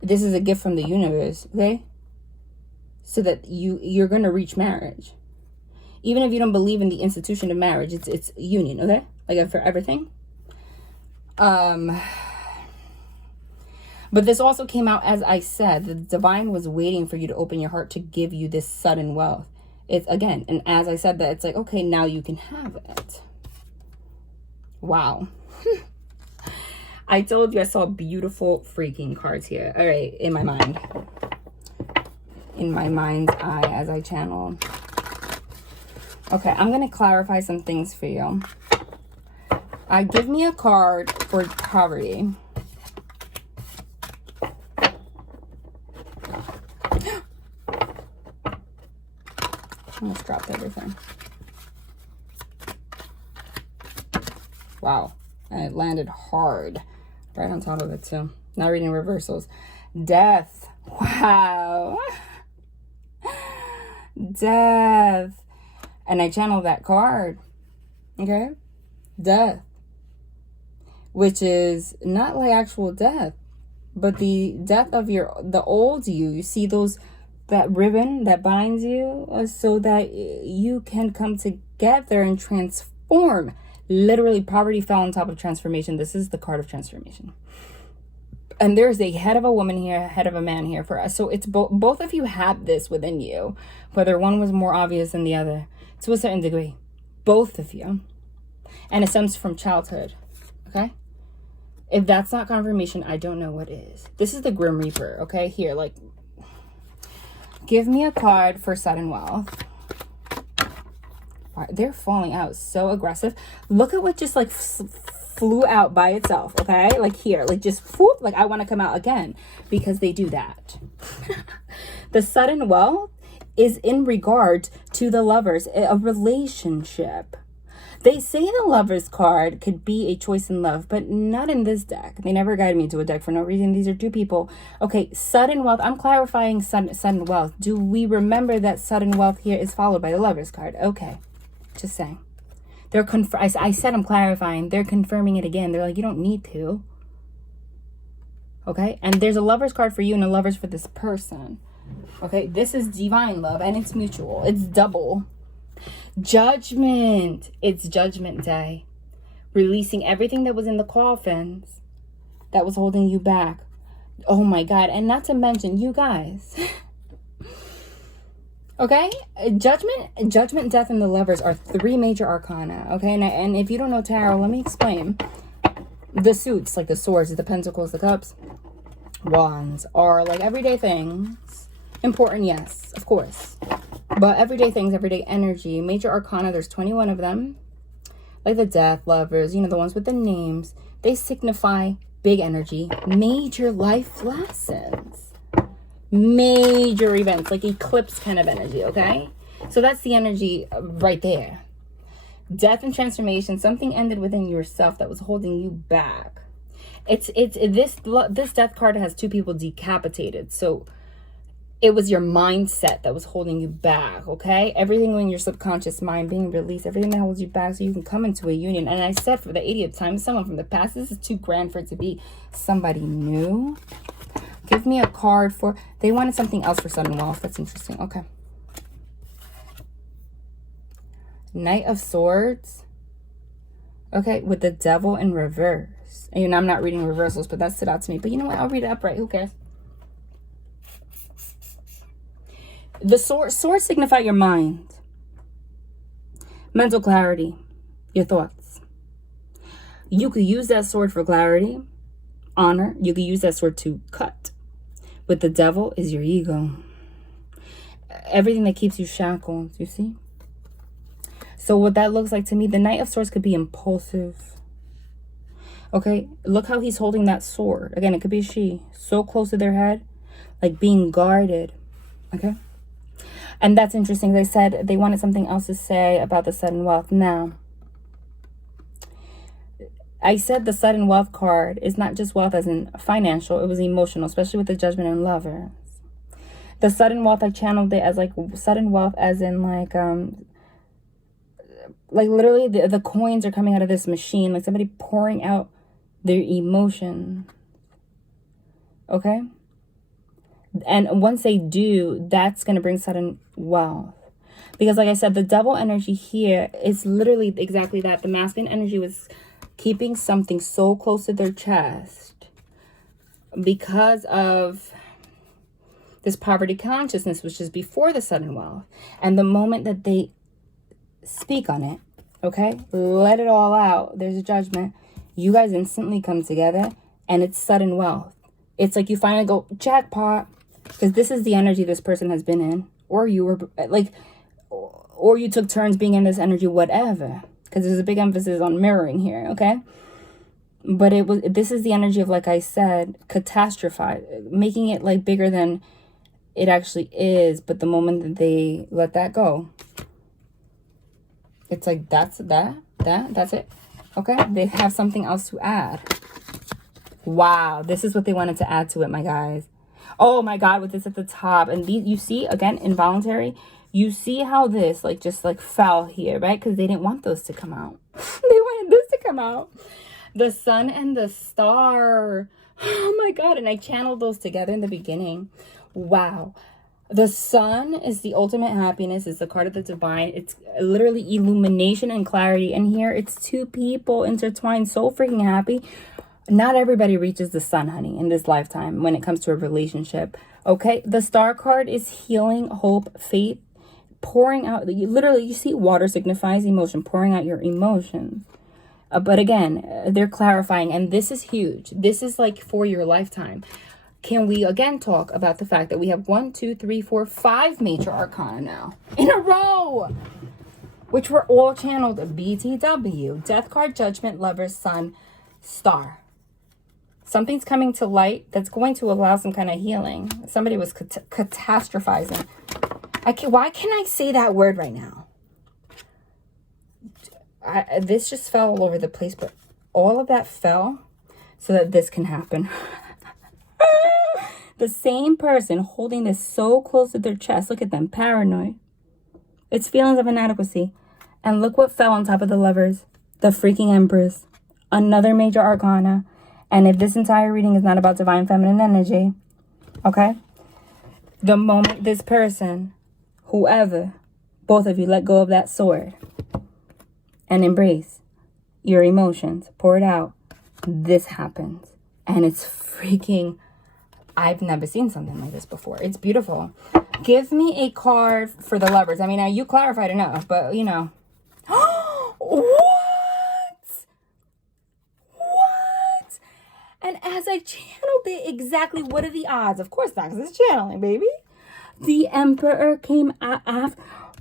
This is a gift from the universe, okay? So that you're going to reach marriage. Even if you don't believe in the institution of marriage, it's union, okay? Like for everything. But this also came out, as I said, the divine was waiting for you to open your heart to give you this sudden wealth. It's again, and as I said that, it's like, okay, now you can have it. Wow. I told you I saw beautiful freaking cards here. All right, in my mind. In my mind's eye as I channeled. Okay, I'm going to clarify some things for you. Give me a card for poverty. I almost dropped everything. Wow. And it landed hard. Right on top of it, too. Not reading reversals. Death. Wow. Death. And I channeled that card. Okay? Death. Which is not like actual death, but the death of the old you. You see that ribbon that binds you so that you can come together and transform. Literally, poverty fell on top of transformation. This is the card of transformation. And there's a head of a woman here, a head of a man here for us. So it's both of you had this within you, whether one was more obvious than the other to a certain degree. Both of you. And it stems from childhood. Okay? If that's not confirmation, I don't know what is. This is the Grim Reaper. Okay? Here, like, give me a card for sudden wealth. They're falling out so aggressive. Look at what just like flew out by itself. Okay, like here, like just whoop, like I want to come out again because they do that. The sudden wealth is in regard to the lovers, a relationship. They say the Lover's card could be a choice in love, but not in this deck. They never guide me to a deck for no reason. These are two people. Okay, sudden wealth. I'm clarifying sudden wealth. Do we remember that sudden wealth here is followed by the Lover's card? Okay, just saying. I said I'm clarifying. They're confirming it again. They're like, you don't need to. Okay, and there's a Lover's card for you and a Lover's for this person. Okay, this is divine love and it's mutual. It's double. Judgment. It's judgment day. Releasing everything that was in the coffins that was holding you back. Oh my God. And not to mention you guys. Okay? Judgment, death, and the Lovers are three major arcana. Okay? And if you don't know tarot, let me explain. The suits, like the swords, the pentacles, the cups, wands, are like everyday things. Important, yes, of course. But everyday things, everyday energy. Major arcana, there's 21 of them. Like the death, Lovers, you know, the ones with the names. They signify big energy, major life lessons, major events, like eclipse kind of energy, okay? So that's the energy right there. Death and transformation, something ended within yourself that was holding you back. This death card has two people decapitated, so it was your mindset that was holding you back, okay? Everything in your subconscious mind being released, everything that holds you back so you can come into a union. And I said for the 80th time, someone from the past, this is too grand for it to be somebody new. Give me a card for, they wanted something else for sudden wealth. That's interesting, okay. Knight of Swords, okay, with the Devil in reverse. And you know, I'm not reading reversals, but that stood out to me. But you know what, I'll read it upright, who cares? The swords signify your mind, mental clarity, your thoughts. You could use that sword for clarity, honor. You could use that sword to cut. With the Devil is your ego. Everything that keeps you shackled, you see? So what that looks like to me, the Knight of Swords could be impulsive. Okay, look how he's holding that sword. Again, it could be she, so close to their head, like being guarded, okay? And that's interesting. They said they wanted something else to say about the sudden wealth. Now, I said the sudden wealth card is not just wealth as in financial, it was emotional, especially with the Judgment and Lovers. The sudden wealth, I channeled it as like sudden wealth as in like literally the coins are coming out of this machine, like somebody pouring out their emotion. Okay? And once they do, that's going to bring sudden wealth. Because like I said, the double energy here is literally exactly that. The masculine energy was keeping something so close to their chest because of this poverty consciousness, which is before the sudden wealth. And the moment that they speak on it, okay, let it all out, there's a judgment, you guys instantly come together and it's sudden wealth. It's like you finally go, jackpot, because this is the energy this person has been in, or you were like, or you took turns being in this energy, whatever, because there's a big emphasis on mirroring here, okay? But this is the energy of, like I said, catastrophize, making it like bigger than it actually is. But the moment that they let that go, it's like, that's it. Okay, they have something else to add. Wow, this is what they wanted to add to it, my guys. Oh my God, with this at the top. And these, you see, again, involuntary. You see how this like just like fell here, right? Because they didn't want those to come out. They wanted this to come out. The sun and the star. Oh my God. And I channeled those together in the beginning. Wow. The sun is the ultimate happiness. It's the card of the divine. It's literally illumination and clarity. And here it's two people intertwined, so freaking happy. Not everybody reaches the sun, honey, in this lifetime when it comes to a relationship. Okay. The star card is healing, hope, faith, pouring out. Literally, you see water signifies emotion, pouring out your emotions. But again, they're clarifying. And this is huge. This is like for your lifetime. Can we again talk about the fact that we have 1, 2, 3, 4, 5 major arcana now in a row, which were all channeled BTW, death card, judgment, lovers, sun, star. Something's coming to light that's going to allow some kind of healing. Somebody was catastrophizing. Why can't I say that word right now? This just fell all over the place, but all of that fell so that this can happen. The same person holding this so close to their chest. Look at them, paranoid. It's feelings of inadequacy. And look what fell on top of the lovers. The freaking Empress. Another major arcana. And if this entire reading is not about divine feminine energy, okay? The moment this person, whoever, both of you let go of that sword and embrace your emotions, pour it out, this happens. And it's freaking, I've never seen something like this before. It's beautiful. Give me a card for the lovers. I mean, you clarified enough, but you know. What? And as I channeled it, exactly what are the odds? Of course not, because it's channeling, baby. The Emperor came out.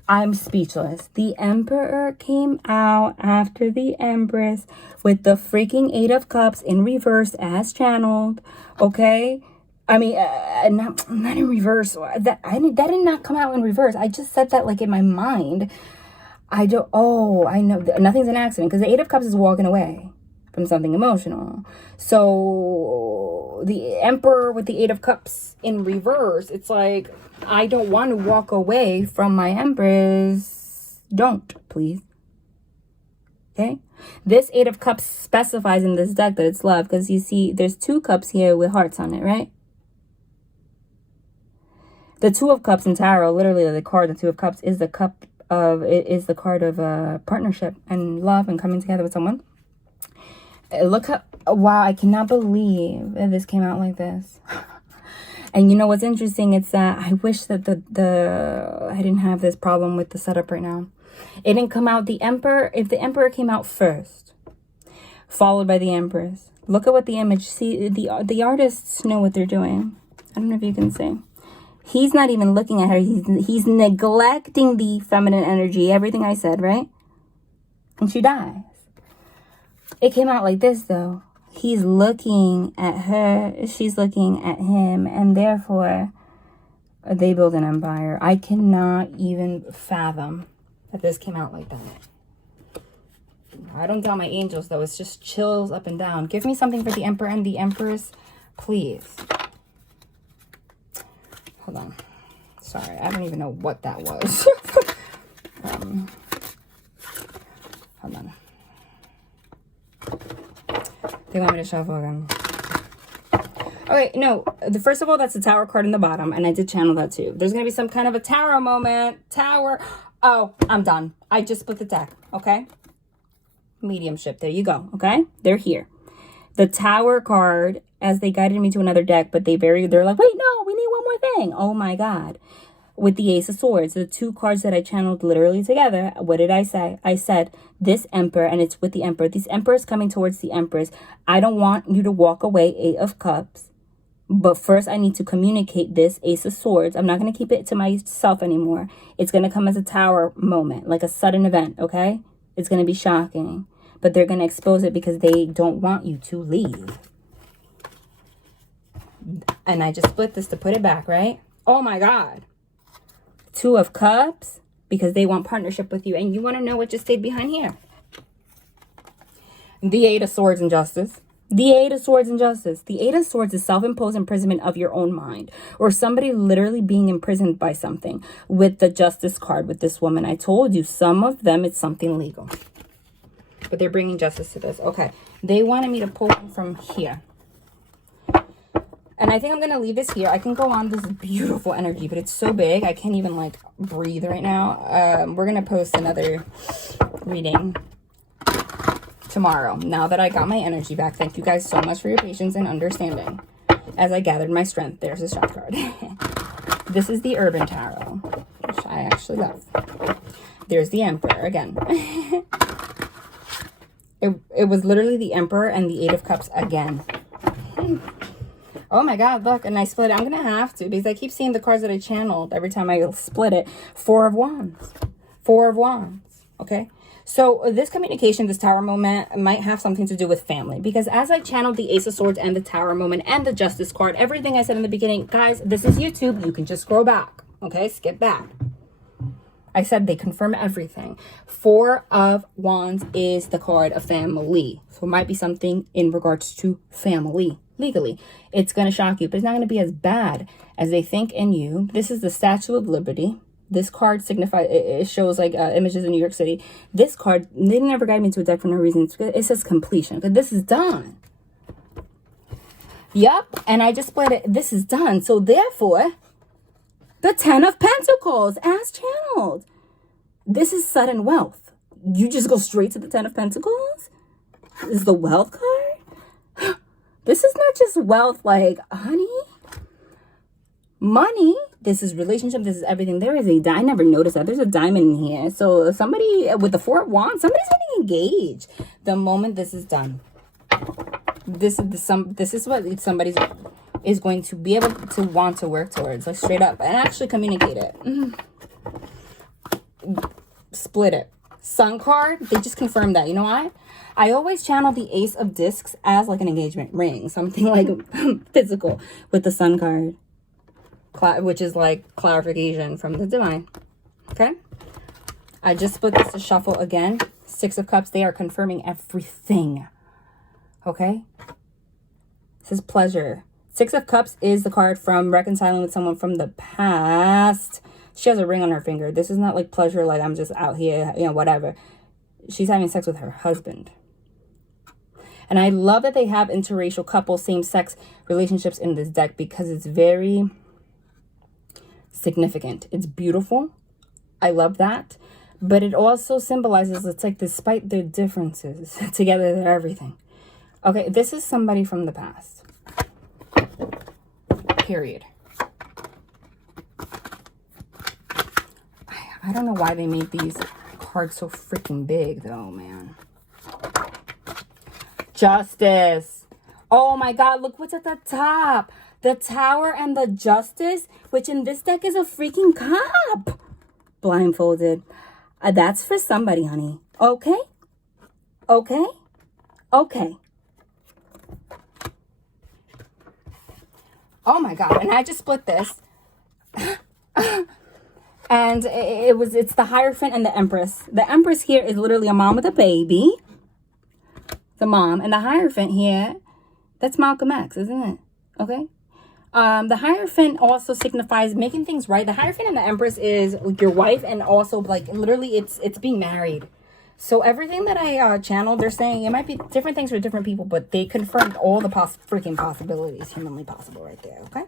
I'm speechless. The Emperor came out after the Empress with the freaking 8 of Cups in reverse as channeled. Okay? I mean, not in reverse. That did not come out in reverse. I just said that like in my mind. I know. Nothing's an accident because the 8 of Cups is walking away from something emotional. So the Emperor with the 8 of Cups in reverse, it's like, I don't want to walk away from my Empress. Don't, please. Okay? This 8 of Cups specifies in this deck that it's love, because you see there's 2 cups here with hearts on it, right? The 2 of Cups in tarot, literally the card, the 2 of Cups, is the card of partnership and love and coming together with someone. Look how, wow, I cannot believe that this came out like this. And you know what's interesting? It's that I wish that I didn't have this problem with the setup right now. It didn't come out the Emperor. If the Emperor came out first, followed by the Empress, look at what the image, see, the artists know what they're doing. I don't know if you can see. He's not even looking at her. He's neglecting the feminine energy, everything I said, right? And she dies. It came out like this, though. He's looking at her. She's looking at him. And therefore, they build an empire. I cannot even fathom that this came out like that. I don't doubt my angels, though. It's just chills up and down. Give me something for the Emperor and the Empress, please. Hold on. Sorry, I don't even know what that was. Hold on. They want me to shuffle again. Okay, no. First of all, that's the Tower card in the bottom, and I did channel that too. There's going to be some kind of a Tower moment. Tower. Oh, I'm done. I just split the deck, okay? Mediumship. There you go, okay? They're here. The Tower card, as they guided me to another deck, but they're like, wait, no, we need one more thing. Oh my God. With the Ace of Swords, the two cards that I channeled literally together, what did I say? I said, this Emperor, and it's with the Emperor. This Emperor is coming towards the Empress. I don't want you to walk away, Eight of Cups. But first, I need to communicate this Ace of Swords. I'm not going to keep it to myself anymore. It's going to come as a Tower moment, like a sudden event, okay? It's going to be shocking. But they're going to expose it because they don't want you to leave. And I just split this to put it back, right? Oh my God. Two of Cups, because they want partnership with you. And you want to know what just stayed behind here. The Eight of Swords and Justice. The Eight of Swords and Justice. The Eight of Swords is self-imposed imprisonment of your own mind. Or somebody literally being imprisoned by something. With the Justice card with this woman. I told you, some of them, it's something legal. But they're bringing justice to this. Okay. They wanted me to pull one from here. And I think I'm going to leave this here. I can go on this beautiful energy, but it's so big. I can't even, like, breathe right now. We're going to post another reading tomorrow. Now that I got my energy back, thank you guys so much for your patience and understanding. As I gathered my strength, there's a strength card. This is the Urban Tarot, which I actually love. There's the Emperor again. It was literally the Emperor and the Eight of Cups again. Oh my God, look, and I split it. I'm going to have to because I keep seeing the cards that I channeled every time I split it. Four of Wands. Four of Wands, okay? So this communication, this Tower moment might have something to do with family because as I channeled the Ace of Swords and the Tower moment and the Justice card, everything I said in the beginning, guys, this is YouTube. You can just scroll back, okay? Skip back. I said they confirm everything. Four of Wands is the card of family. So it might be something in regards to family. Legally, it's going to shock you, but it's not going to be as bad as they think in you. This is the Statue of Liberty. This card signifies, it shows like images of New York City. This card, they never guide me to a deck for no reason. It says completion, but this is done. Yep, and I just split it. This is done. So therefore, the Ten of Pentacles as channeled. This is sudden wealth. You just go straight to the Ten of Pentacles? This is the wealth card? This is not just wealth, like, honey, money. This is relationship. This is everything. There is I never noticed that. There's a diamond in here. So somebody with the Four of Wands, somebody's getting engaged the moment this is done. This is what somebody is going to be able to want to work towards, like straight up, and actually communicate it. Split it. Sun card, they just confirmed that. You know why? I always channel the Ace of Discs as like an engagement ring, something like physical with the Sun card, which is like clarification from the divine. Okay, I just split this to shuffle again. Six of Cups, they are confirming everything. Okay, this is pleasure. Six of Cups is the card from reconciling with someone from the past. She has a ring on her finger. This is not like pleasure, like I'm just out here, you know, whatever. She's having sex with her husband. And I love that they have interracial couple, same-sex relationships in this deck because it's very significant. It's beautiful. I love that. But it also symbolizes, it's like despite their differences, together they're everything. Okay, this is somebody from the past. Period. I don't know why they made these cards so freaking big, though, man. Justice. Oh, my God. Look what's at the top. The Tower and the Justice, which in this deck is a freaking cup. Blindfolded. That's for somebody, honey. Okay? Okay? Okay. Oh, my God. And I just split this. And it's the Hierophant and the Empress. The Empress here is literally a mom with a baby. the mom. And the Hierophant here, that's Malcolm X, isn't it? Okay. The Hierophant also signifies making things right. The Hierophant and the Empress is your wife, and also like literally it's being married. So everything that I channeled, they're saying it might be different things for different people, but they confirmed all the freaking possibilities humanly possible right there. Okay.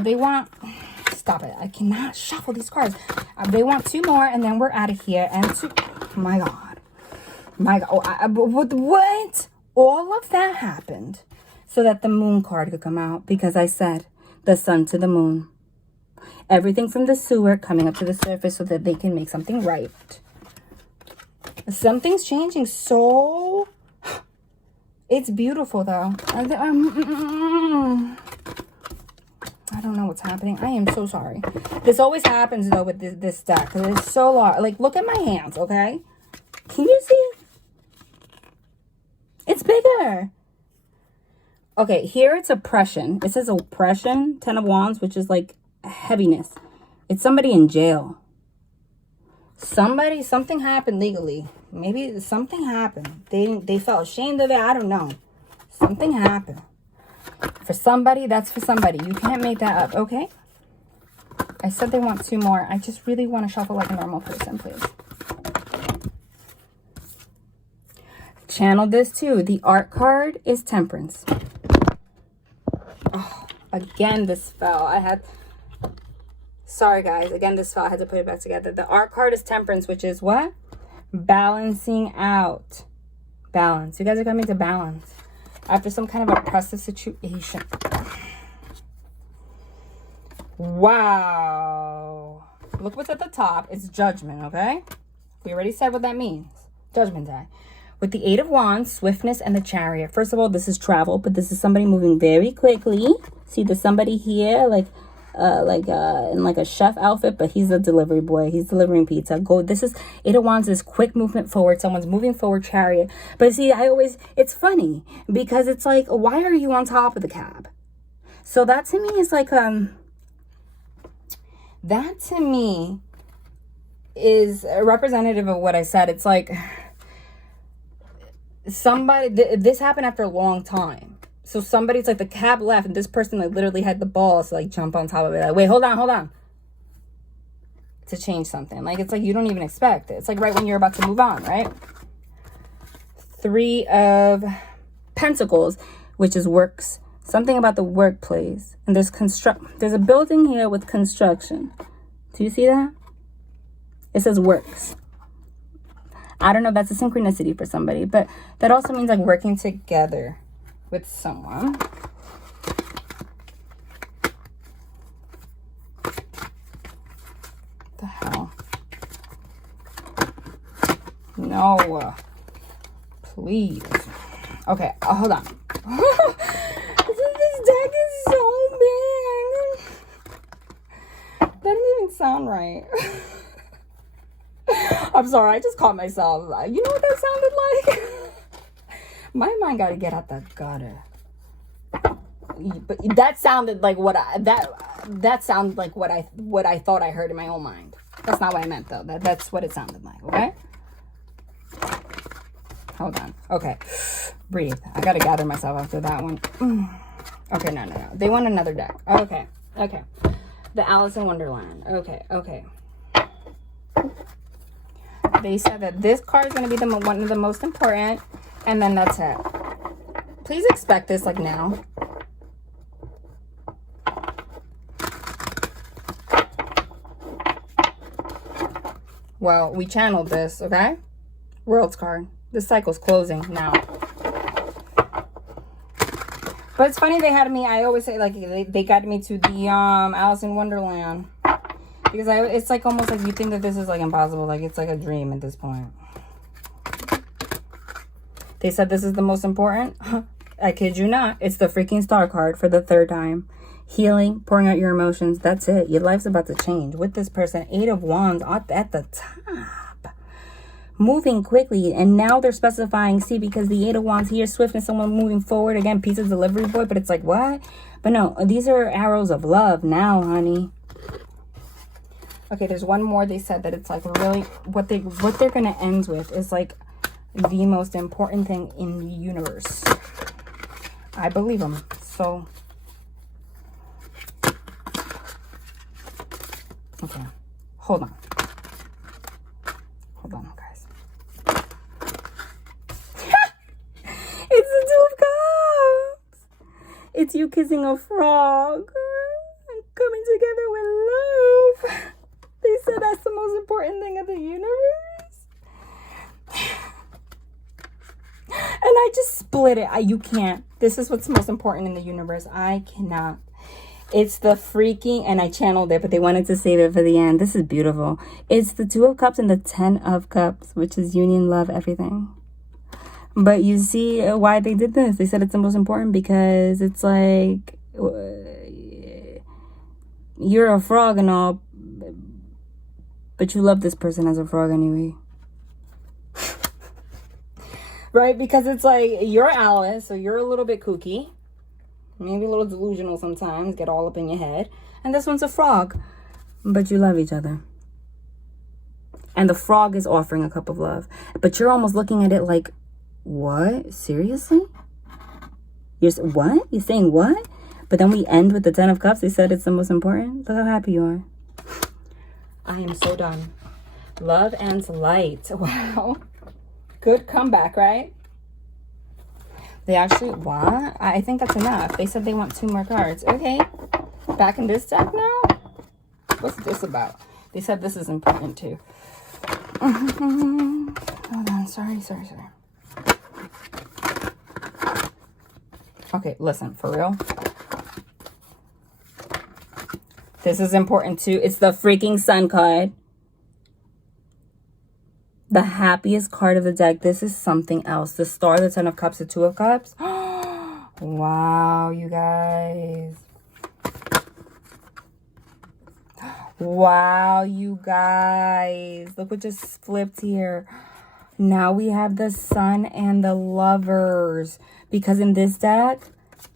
They want, stop it, I cannot shuffle these cards. They want 2 more, and then we're out of here. And 2, my God, what? All of that happened so that the Moon card could come out, because I said the sun to the moon. Everything from the sewer coming up to the surface so that they can make something right. Something's changing, so it's beautiful though. I don't know what's happening. I am so sorry. This always happens though with this deck, because it's so large. Like, look at my hands, okay? Can you see? It's bigger. Okay, here it's oppression. It says oppression, 10 of Wands, which is like heaviness. It's somebody in jail. Something happened legally. Maybe something happened. They felt ashamed of it. I don't know. Something happened. For somebody, that's for somebody. You can't make that up, okay? I said they want 2 more. I just really want to shuffle like a normal person, please. Channel this too. The art card is Temperance. Oh, again, this fell. Sorry, guys. Again, this fell. I had to put it back together. The art card is Temperance, which is what? Balancing out. Balance. You guys are coming to balance after some kind of oppressive situation. Wow. Look what's at the top. It's Judgment, okay? We already said what that means. Judgment Day. With the 8 of Wands, Swiftness, and the Chariot. First of all, this is travel, but this is somebody moving very quickly. See, there's somebody here, in like a chef outfit, but he's a delivery boy. He's delivering pizza. This is 8 of Wands is quick movement forward. Someone's moving forward, Chariot. But see, it's funny because it's like, why are you on top of the cab? So that to me is like, that to me is representative of what I said. It's like this happened after a long time. So somebody's like, the cab left, and this person like literally had the balls to like jump on top of it. Like, wait, hold on. To change something. Like, it's like you don't even expect it. It's like right when you're about to move on, right? 3 of Pentacles, which is works. Something about the workplace. And there's a building here with construction. Do you see that? It says works. I don't know if that's a synchronicity for somebody, but that also means like working together with someone. What the hell? No. Please. Okay, hold on. This deck is so big. That didn't even sound right. I'm sorry, I just caught myself. You know what that sounded like? My mind got to get out the gutter. But that sounded like that sounded like what I thought I heard in my own mind. That's not what I meant though. That's what it sounded like, okay? Hold on. Okay. Breathe. I got to gather myself after that one. Okay, no. They want another deck. Okay. The Alice in Wonderland. Okay. They said that this card is going to be one of the most important, and then that's it. Please expect this like now. Well, we channeled this, okay? World's card. This cycle's closing now. But it's funny they had me, I always say, like, they got me to the Alice in Wonderland. Because it's like almost like you think that this is like impossible. Like it's like a dream at this point. They said this is the most important. I kid you not. It's the freaking Star card for the 3rd time. Healing, pouring out your emotions. That's it. Your life's about to change. With this person, 8 of Wands at the top. Moving quickly. And now they're specifying, see, because the 8 of Wands here, swiftness, someone moving forward. Again, pizza delivery boy. But it's like, what? But no, these are arrows of love now, honey. Okay, there's one more. They said that it's like really what they're gonna end with is like the most important thing in the universe. I believe them. So, okay, hold on. Hold on, guys. It's the Two of Cups. It's you kissing a frog and coming together with love. They said that's the most important thing of the universe. And I just split it. You can't. This is what's most important in the universe. I cannot. It's the freaking, and I channeled it, but they wanted to save it for the end. This is beautiful. It's the Two of Cups and the Ten of Cups, which is union, love, everything. But you see why they did this. They said it's the most important because it's like, you're a frog and all, but you love this person as a frog anyway. Right? Because it's like, you're Alice, so you're a little bit kooky. Maybe a little delusional sometimes, get all up in your head. And this one's a frog, but you love each other. And the frog is offering a cup of love. But you're almost looking at it like, what? Seriously? What? You're saying what? But then we end with the Ten of Cups. They said it's the most important. Look how happy you are. I am so done. Love and light. Wow. Good comeback, right? They actually, what? I think that's enough. They said they want 2 more cards. Okay. Back in this deck now? What's this about? They said this is important too. Hold on. Sorry. Okay, listen, for real. This is important too. It's the freaking Sun card. The happiest card of the deck. This is something else. The Star, the Ten of Cups, the Two of Cups. Wow, you guys. Wow, you guys. Look what just flipped here. Now we have the Sun and the Lovers. Because in this deck,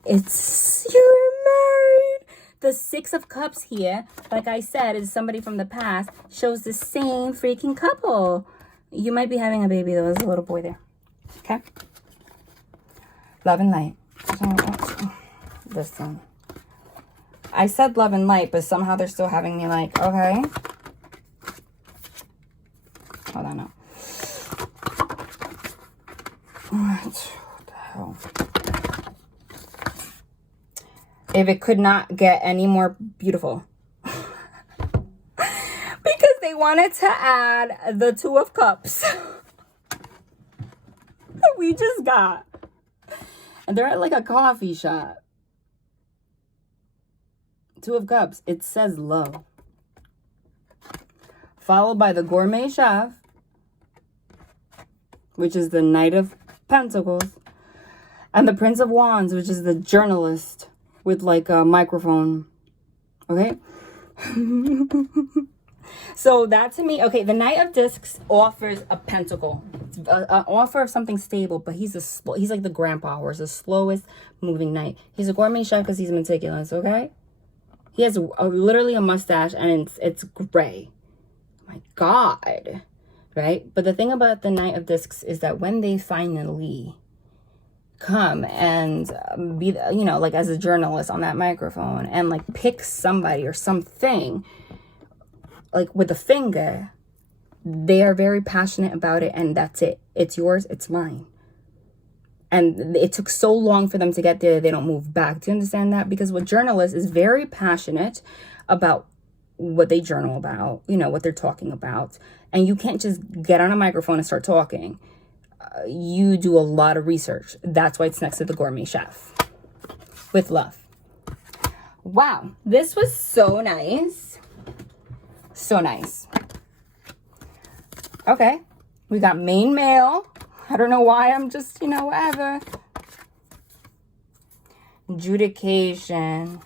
it's you're married. The Six of Cups here, like I said, is somebody from the past. Shows the same freaking couple. You might be having a baby, though. There's a little boy there. Okay? Love and light. This one. I said love and light, but somehow they're still having me like, okay. Hold on now. What the hell? If it could not get any more beautiful. Because they wanted to add the Two of Cups. That we just got. And they're at like a coffee shop. Two of Cups. It says love. Followed by the Gourmet Chef, which is the Knight of Pentacles. And the Prince of Wands, which is the journalist with like a microphone. Okay? So that to me, okay, the Knight of Discs offers a pentacle. An offer of something stable, but he's like the grandpa horse, the slowest moving knight. He's a gourmet chef because he's meticulous, okay? He has literally a mustache and it's gray. My God, right? But the thing about the Knight of Discs is that when they finally come and be, you know, like as a journalist on that microphone and like pick somebody or something, like with a finger, they are very passionate about it, and that's it. It's yours, it's mine. And it took so long for them to get there, they don't move back. Do you understand that? Because what journalists is very passionate about what they journal about, you know, what they're talking about. And you can't just get on a microphone and start talking. You do a lot of research. That's why it's next to the Gourmet Chef. With love. Wow, this was so nice. So nice. Okay, we got main male. I don't know why, I'm just, you know, whatever. Adjudication.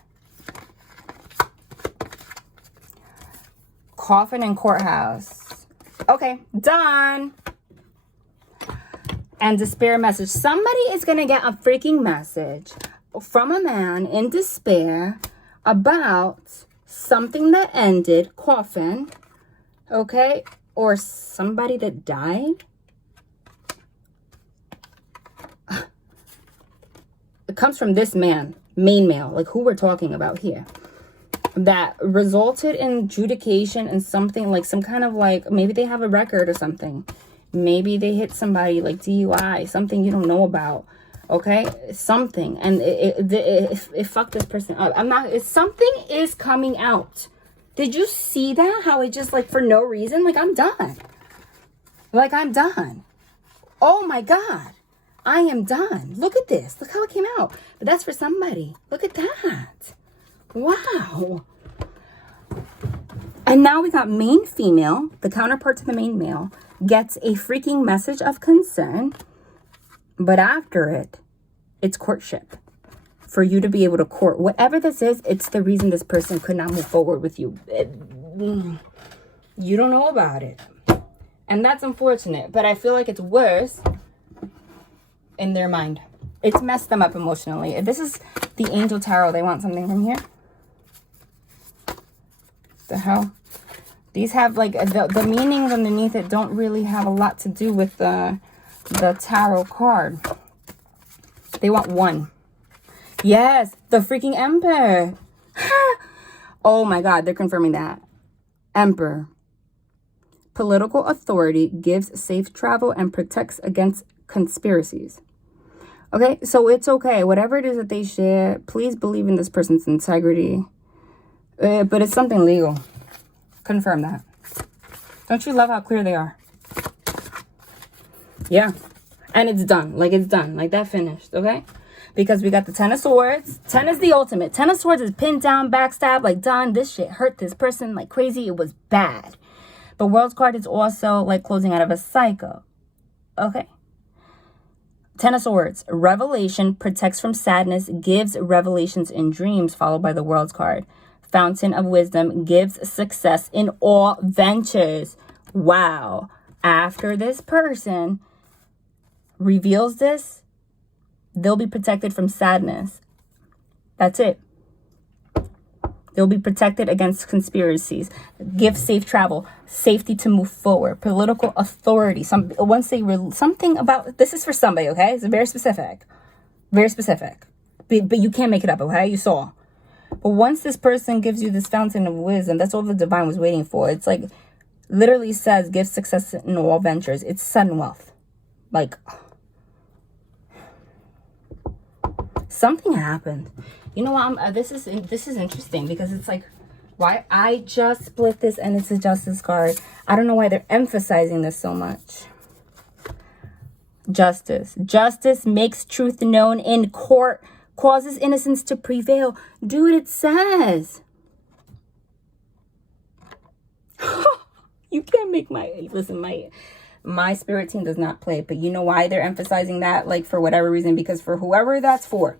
Coffin and courthouse. Okay, done. And despair message. Somebody is going to get a freaking message from a man in despair about something that ended. Coffin. Okay, or somebody that died. it comes from this man, main male, like who we're talking about here, that resulted in adjudication and something like some kind of like, maybe they have a record or something. Maybe they hit somebody like DUI, something you don't know about. Okay, something, and it fucked this person up. Something is coming out. Did you see that? How it just like for no reason, like I'm done. Like I'm done. Oh my God, I am done. Look at this. Look how it came out. But that's for somebody. Look at that. Wow. And now we got main female, the counterpart to the main male, gets a freaking message of concern. But after it, it's courtship. For you to be able to court. Whatever this is, it's the reason this person could not move forward with you. You don't know about it. And that's unfortunate. But I feel like it's worse in their mind. It's messed them up emotionally. This is the Angel Tarot. They want something from here. The hell? These have like the meanings underneath it don't really have a lot to do with the tarot card. They want one. Yes, the freaking Emperor. Oh my God, they're confirming that. Emperor. Political authority, gives safe travel and protects against conspiracies. Okay, so it's okay. Whatever it is that they share, please believe in this person's integrity. But it's something legal. Confirm that. Don't you love how clear they are? Yeah. And it's done. Like, it's done. Like, that finished, okay? Because we got the Ten of Swords. 10 is the ultimate. 10 of Swords is pinned down, backstab, like, done. This shit hurt this person like crazy. It was bad. The World's card is also, like, closing out of a cycle. Okay? 10 of Swords. Revelation, protects from sadness, gives revelations in dreams, followed by the World's card. Fountain of Wisdom, gives success in all ventures. Wow. After this person reveals this, they'll be protected from sadness. That's it. They'll be protected against conspiracies. Give safe travel, safety to move forward, political authority. Something about this is for somebody, okay? It's very specific, very specific. But you can't make it up, okay? You saw. But once this person gives you this fountain of wisdom, that's all the divine was waiting for. It's like literally says, give success in all ventures. It's sudden wealth. Like, something happened. You know what? This is interesting because it's like, why I just split this and it's a justice card. I don't know why they're emphasizing this so much. Justice. Justice makes truth known in court, causes innocence to prevail. Dude, it says. You can't make my spirit team does not play, but you know why they're emphasizing that? Like, for whatever reason, because for whoever that's for,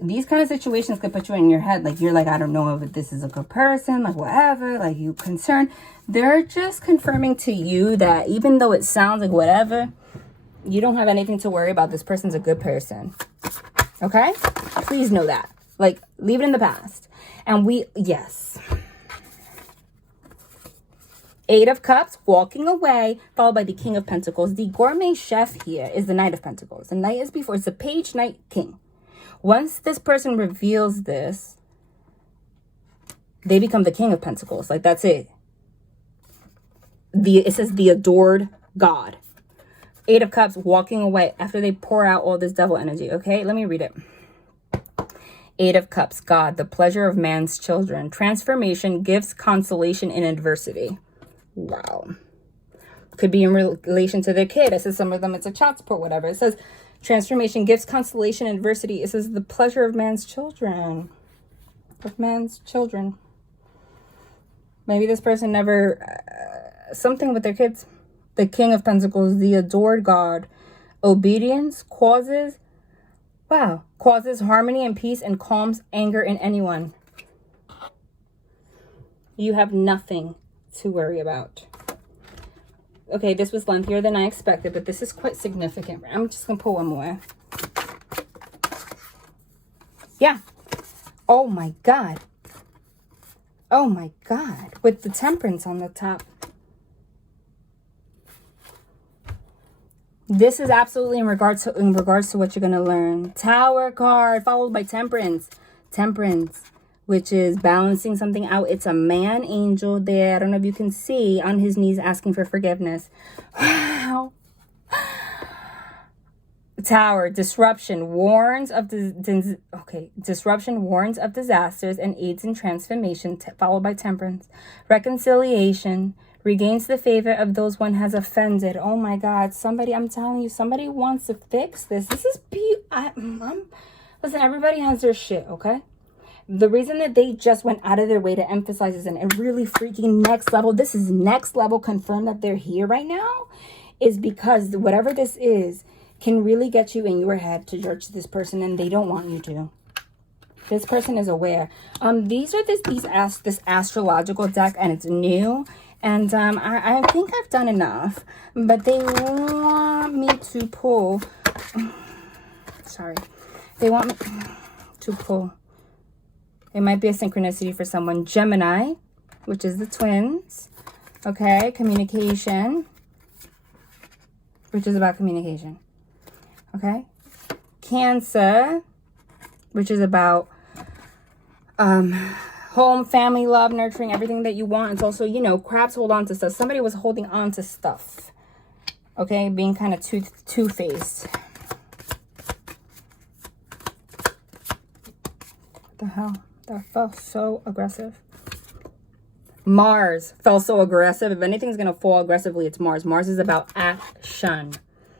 these kind of situations could put you in your head. Like, you're like, I don't know if this is a good person, like whatever, like you concerned. They're just confirming to you that even though it sounds like whatever, you don't have anything to worry about. This person's a good person. Okay? Please know that. Like, leave it in the past. And yes. 8 of Cups, walking away, followed by the King of Pentacles. The gourmet chef here is the Knight of Pentacles. The Knight is before. It's the Page, Knight, King. Once this person reveals this, they become the King of Pentacles. Like, that's it. It says the adored God. 8 of Cups, walking away after they pour out all this devil energy. Okay, let me read it. 8 of Cups, God, the pleasure of man's children. Transformation gives consolation in adversity. Wow. Could be in relation to their kid. It says some of them it's a child support, whatever. It says transformation gives consolation in adversity. It says the pleasure of man's children. Of man's children. Maybe this person never... something with their kids. The King of Pentacles, the adored God. Obedience causes... Wow. Causes harmony and peace and calms anger in anyone. You have nothing to worry about. Okay, this was lengthier than I expected, but this is quite significant. I'm just gonna pull one more. Yeah. Oh my God. Oh my God. With the Temperance on the top. This is absolutely in regards to what you're going to learn. Tower card followed by Temperance. Temperance, which is balancing something out. It's a man angel there. I don't know if you can see, on his knees asking for forgiveness. Wow. Tower, disruption warns of disruption warns of disasters and aids in transformation, followed by Temperance. Reconciliation regains the favor of those one has offended. Oh my God, somebody, I'm telling you, somebody wants to fix this. This is listen, everybody has their shit, okay? The reason that they just went out of their way to emphasize this and really freaking next level, this is next level, confirm that they're here right now, is because whatever this is can really get you in your head to judge this person, and they don't want you to. This person is aware. These are this astrological deck, and it's new, and I think I've done enough, but they want me to pull. Sorry, they want me to pull. It might be a synchronicity for someone. Gemini, which is the twins. Okay, communication, which is about communication. Okay, Cancer, which is about home, family, love, nurturing, everything that you want. It's also, you know, crabs hold on to stuff. Somebody was holding on to stuff. Okay, being kind of two-faced. What the hell? That felt so aggressive. Mars felt so aggressive. If anything's going to fall aggressively, it's Mars. Mars is about action.